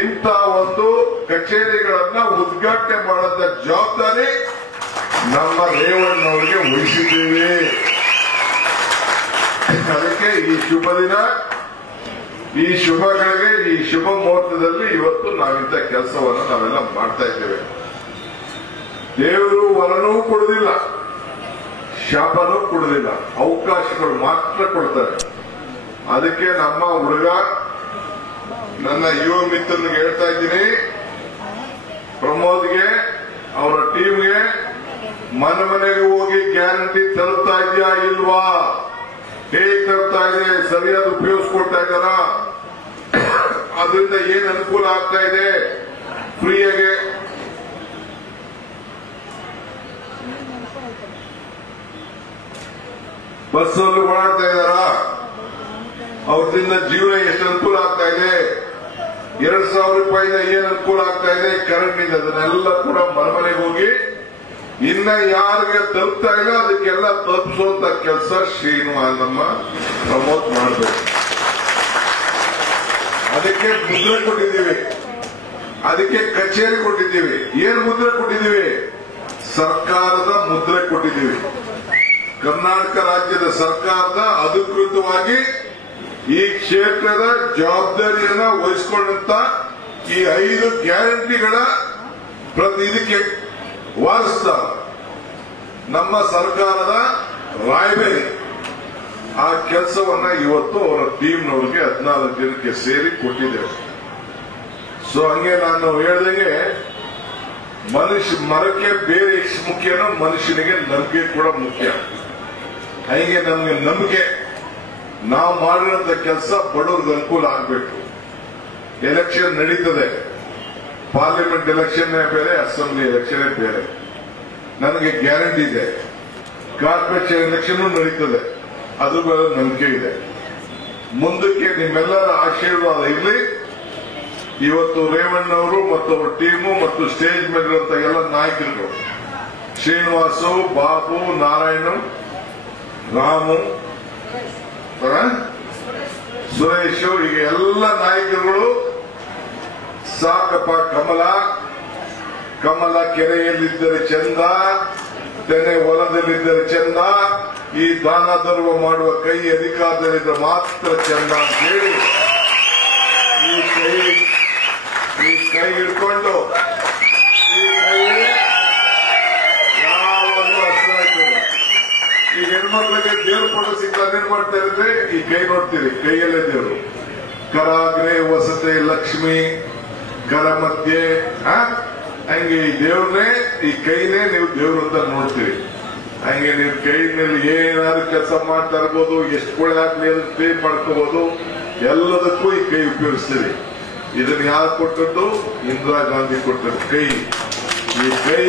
ಇಂಥ ಒಂದು ಕಚೇರಿಗಳನ್ನ ಉದ್ಘಾಟನೆ ಮಾಡದ ಜವಾಬ್ದಾರಿ ನಮ್ಮ ರೇವಣ್ಣವರಿಗೆ ವಹಿಸಿದ್ದೇವೆ. ಅದಕ್ಕೆ ಈ ಶುಭ ದಿನ ಈ ಶುಭಗಳಿಗೆ ಈ ಶುಭ ಮುಹೂರ್ತದಲ್ಲಿ ಇವತ್ತು ನಾವಿಂತ ಕೆಲಸವನ್ನು ನಾವೆಲ್ಲ ಮಾಡ್ತಾ ಇದ್ದೇವೆ. ದೇವರು ವರನೂ ಕೊಡುವುದಿಲ್ಲ, ಶಾಪನೂ ಕೊಡುವುದಿಲ್ಲ, ಅವಕಾಶಗಳು ಮಾತ್ರ ಕೊಡ್ತಾರೆ. ಅದಕ್ಕೆ ನಮ್ಮ ಹುಡುಗ ನನ್ನ ಯುವ ಮಿತ್ರನಿಗೆ ಹೇಳ್ತಾ ಇದ್ದೀನಿ, ಪ್ರಮೋದ್ಗೆ ಅವರ ಟೀಮ್ಗೆ ಮನೆ ಮನೆಗೆ ಹೋಗಿ ಗ್ಯಾರಂಟಿ ತಲುಪ್ತಾ ಇದೆಯಾ ಇಲ್ವಾ, ಹೇಗೆ ತಲುಪ್ತಾ ಇದೆ, ಸರಿಯಾದ ಉಪಯೋಗಿಸ್ಕೊಡ್ತಾ ಇದ್ದಾರ, ಅದರಿಂದ ಏನ್ ಅನುಕೂಲ ಆಗ್ತಾ ಇದೆ, ಫ್ರೀಯಾಗೆ ಬಸ್ಸಲ್ಲಿ ಓಡಾಡ್ತಾ ಇದ್ದಾರ, ಅವ್ರದಿಂದ ಜೀವನ ಎಷ್ಟು ಅನುಕೂಲ ಆಗ್ತಾ ಇದೆ, 2,000 ರೂಪಾಯಿಂದ ಏನ್ ಅನುಕೂಲ ಆಗ್ತಾ ಇದೆ ಕರೆಂಟ್ನಿಂದ, ಅದನ್ನೆಲ್ಲ ಕೂಡ ಮನೆಗೆ ಹೋಗಿ ಇನ್ನ ಯಾರಿಗೆ ತಲುಪ್ತಾ ಇಲ್ಲ ಅದಕ್ಕೆಲ್ಲ ತಲುಪಿಸುವಂತ ಕೆಲಸ ಶ್ರೀನಿವಾಸ ನಮ್ಮ ಪ್ರಮೋದ್ ಮಾಡಬೇಕು. ಅದಕ್ಕೆ ಮುದ್ರೆ ಕೊಟ್ಟಿದ್ದೀವಿ, ಅದಕ್ಕೆ ಕಚೇರಿ ಕೊಟ್ಟಿದ್ದೀವಿ. ಏನ್ ಮುದ್ರೆ ಕೊಟ್ಟಿದ್ದೀವಿ? ಸರ್ಕಾರದ ಮುದ್ರೆ ಕೊಟ್ಟಿದ್ದೀವಿ. ಕರ್ನಾಟಕ ರಾಜ್ಯದ ಸರ್ಕಾರದ ಅಧಿಕೃತವಾಗಿ ಈ ಕ್ಷೇತ್ರದ ಜವಾಬ್ದಾರಿಯನ್ನ ವಹಿಸಿಕೊಂಡಂತ ಈ 5 ಗ್ಯಾರಂಟಿಗಳ ಪ್ರತಿ ಇದಕ್ಕೆ ವಾರಸ್ತ ನಮ್ಮ ಸರ್ಕಾರದ ರಾಯಬೇರಿ. ಆ ಕೆಲಸವನ್ನ ಇವತ್ತು ಅವರ ಟೀಮ್ನವರಿಗೆ 14 ಜನಕ್ಕೆ ಸೇರಿ ಕೊಟ್ಟಿದ್ದೇವೆ. ಸೊ ಹಂಗೆ ನಾನು ಹೇಳ್ದಂಗೆ ಮರಕ್ಕೆ ಬೇರೆ ಎಷ್ಟು ಮುಖ್ಯನೋ ಮನುಷ್ಯನಿಗೆ ನಂಬಿಕೆ ಕೂಡ ಮುಖ್ಯ. ಹೀಗೆ ನಮ್ಗೆ ನಂಬಿಕೆ, ನಾವು ಮಾಡಿರೋಂಥ ಕೆಲಸ ಬಡವ್ರಿಗೆ ಅನುಕೂಲ ಆಗಬೇಕು. ಎಲೆಕ್ಷನ್ ನಡೀತದೆ, ಪಾರ್ಲಿಮೆಂಟ್ ಎಲೆಕ್ಷನ್ ಬೇರೆ, ಅಸೆಂಬ್ಲಿ ಎಲೆಕ್ಷನ್ ಬೇರೆ. ನನಗೆ ಗ್ಯಾರಂಟಿ ಇದೆ, ಕಾರ್ಪೊರೇಷನ್ ಎಲೆಕ್ಷನ್ ನಡೀತದೆ, ಅದು ಬೇರೆ ನಂಬಿಕೆ ಇದೆ. ಮುಂದಕ್ಕೆ ನಿಮ್ಮೆಲ್ಲರ ಆಶೀರ್ವಾದ ಇರಲಿ. ಇವತ್ತು ರೇವಣ್ಣವರು ಮತ್ತು ಅವರ ಟೀಮು ಮತ್ತು ಸ್ಟೇಜ್ ಮೇಲಿರುವಂತಹ ಎಲ್ಲ ನಾಯಕರು, ಶ್ರೀನಿವಾಸು, ಬಾಬು, ನಾರಾಯಣ, ರಾಮು, ಸುರೇಶ್, ಈಗ ಎಲ್ಲ ನಾಯಕರುಗಳು ಸಾಕಪ್ಪ. ಕಮಲ ಕೆರೆಯಲ್ಲಿದ್ದರೆ ಚಂದ, ತೆನೆ ಹೊಲದಲ್ಲಿದ್ದರೆ ಚಂದ, ಈ ದಾನ ಧರ್ಮ ಮಾಡುವ ಕೈ ಅಧಿಕಾರದಲ್ಲಿದ್ದರೆ ಮಾತ್ರ ಚಂದ ಅಂತ ಹೇಳಿ ಈ ಕೈ ಹಿಡ್ಕೊಂಡು ಈ ಕೈ ಯಾವಾಗಲೂ ಅರ್ಥ ಆಗ್ತದೆ. ಈ ಹೆಣ್ಮಕ್ಳಿಗೆ ದೇವ್ರ ಫೋಟೋ ಸಿಗ್ತಾರೆ, ಏನ್ ಮಾಡ್ತಾ ಇದ್ರೆ ಈ ಕೈ ನೋಡ್ತೀರಿ, ಕೈಯಲ್ಲೇ ದೇವರು. ಕರಾಗ್ರೆ ವಸತೆ ಲಕ್ಷ್ಮಿ, ಕರ ಮಧ್ಯೆ, ಹಂಗೆ ಈ ದೇವ್ರನ್ನೇ, ಈ ಕೈನೇ ನೀವು ದೇವ್ರು ಅಂತ ನೋಡ್ತೀರಿ. ಹಂಗೆ ನೀವು ಕೈ ಮೇಲೆ ಏನಾದ್ರು ಕೆಲಸ ಮಾಡ್ತಾ ಇರ್ಬೋದು, ಎಷ್ಟು ಕೊಳೆ ಹಾಕ್ಲಿ ಅದನ್ನ ಪೇ ಮಾಡ್ಕೋಬಹುದು, ಎಲ್ಲದಕ್ಕೂ ಈ ಕೈ ಉಪಯೋಗಿಸ್ತೀರಿ. ಇದನ್ನ ಯಾರು ಕೊಟ್ಟದ್ದು? ಇಂದಿರಾ ಗಾಂಧಿ ಕೊಟ್ಟದ್ದು ಕೈ. ಈ ಕೈ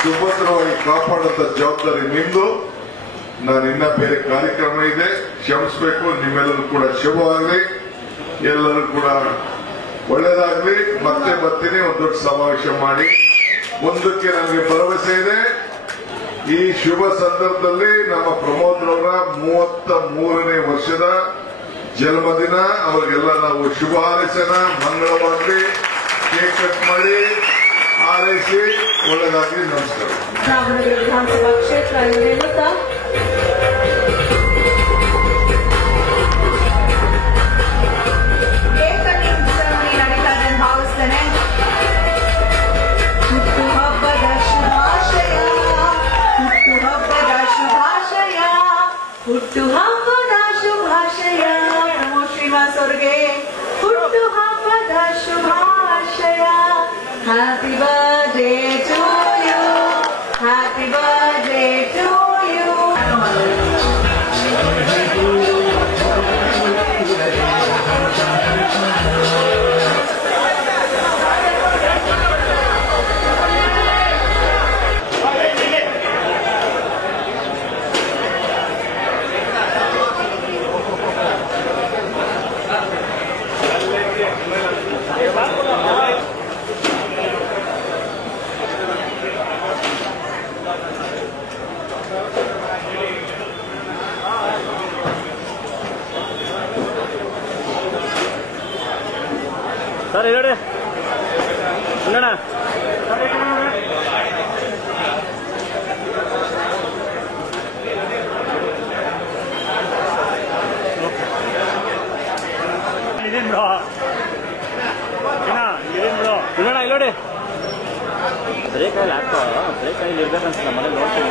ಸುಭದ್ರವಾಗಿ ಕಾಪಾಡುವಂತ ಜವಾಬ್ದಾರಿ ನಿಮ್ದು. ನಾನು ಇನ್ನ ಬೇರೆ ಕಾರ್ಯಕ್ರಮ ಇದೆ, ಕ್ಷಮಿಸಬೇಕು. ನಿಮ್ಮೆಲ್ಲರೂ ಕೂಡ ಶುಭವಾಗಲಿ, ಎಲ್ಲರೂ ಕೂಡ ಒಳ್ಳೇದಾಗ್ಲಿ. ಮತ್ತೆ ಬರ್ತೀನಿ, ಒಂದು ದೊಡ್ಡ ಸಮಾವೇಶ ಮಾಡಿ. ಮುಂದಕ್ಕೆ ನನಗೆ ಭರವಸೆ ಇದೆ, ಈ ಶುಭ ಸಂದರ್ಭದಲ್ಲಿ ನಮ್ಮ ಪ್ರಮೋದ್ರವರ 33ನೇ ವರ್ಷದ ಜನ್ಮದಿನ, ಅವರಿಗೆಲ್ಲ ನಾವು ಶುಭ ಹಾರೈಸೋಣ. ಮಂಗಳವಾಗಲಿ, ಕೇಕ್ ಕಟ್ ಮಾಡಿ ಹಾರೈಸಿ, ಒಳ್ಳೆದಾಗಲಿ. ನಮಸ್ಕಾರ. ದಾವಣಗೆರೆ ವಿಧಾನಸಭಾ ಕ್ಷೇತ್ರ ಹೇಳುತ್ತಾ ಕೇಕ್ ಕಟಿಂಗ್ ಸೆರೆಮನಿ ನಡೀತಾ ಇದೆ ಅಂತ ಭಾವಿಸ್ತೇನೆ. ಹುಟ್ಟುಹಬ್ಬದ ಶುಭಾಶಯ, ಹುಟ್ಟುಹಬ್ಬದ ಶುಭಾಶಯ, ಹುಟ್ಟುಹಬ್ಬದ ಶುಭಾಶಯ. ಪ್ರಮೋದ್ ಶ್ರೀನಿವಾಸ್ ಅವರಿಗೆ ಹುಟ್ಟುಹಬ್ಬದ ಶುಭಾಶಯ. Happy birthday to you, happy birthday to you. Sir ಹೇಳಿ ಅಣ್ಣ. ಬಿಡು ಬಿಡು ಇಲ್ಲೋಣ ಇಲ್ಲೋಡಿ ಬ್ರೇಕ್ ಆಯಿಲ್ ಹಾಕೋ ಬ್ರೇಕ್ ಆಯಿಲ್ ಇರ್ಬೇಕನ್ಸುತ್ತೆ ಮನೇಲಿ ನೋಡ್ತೀನಿ.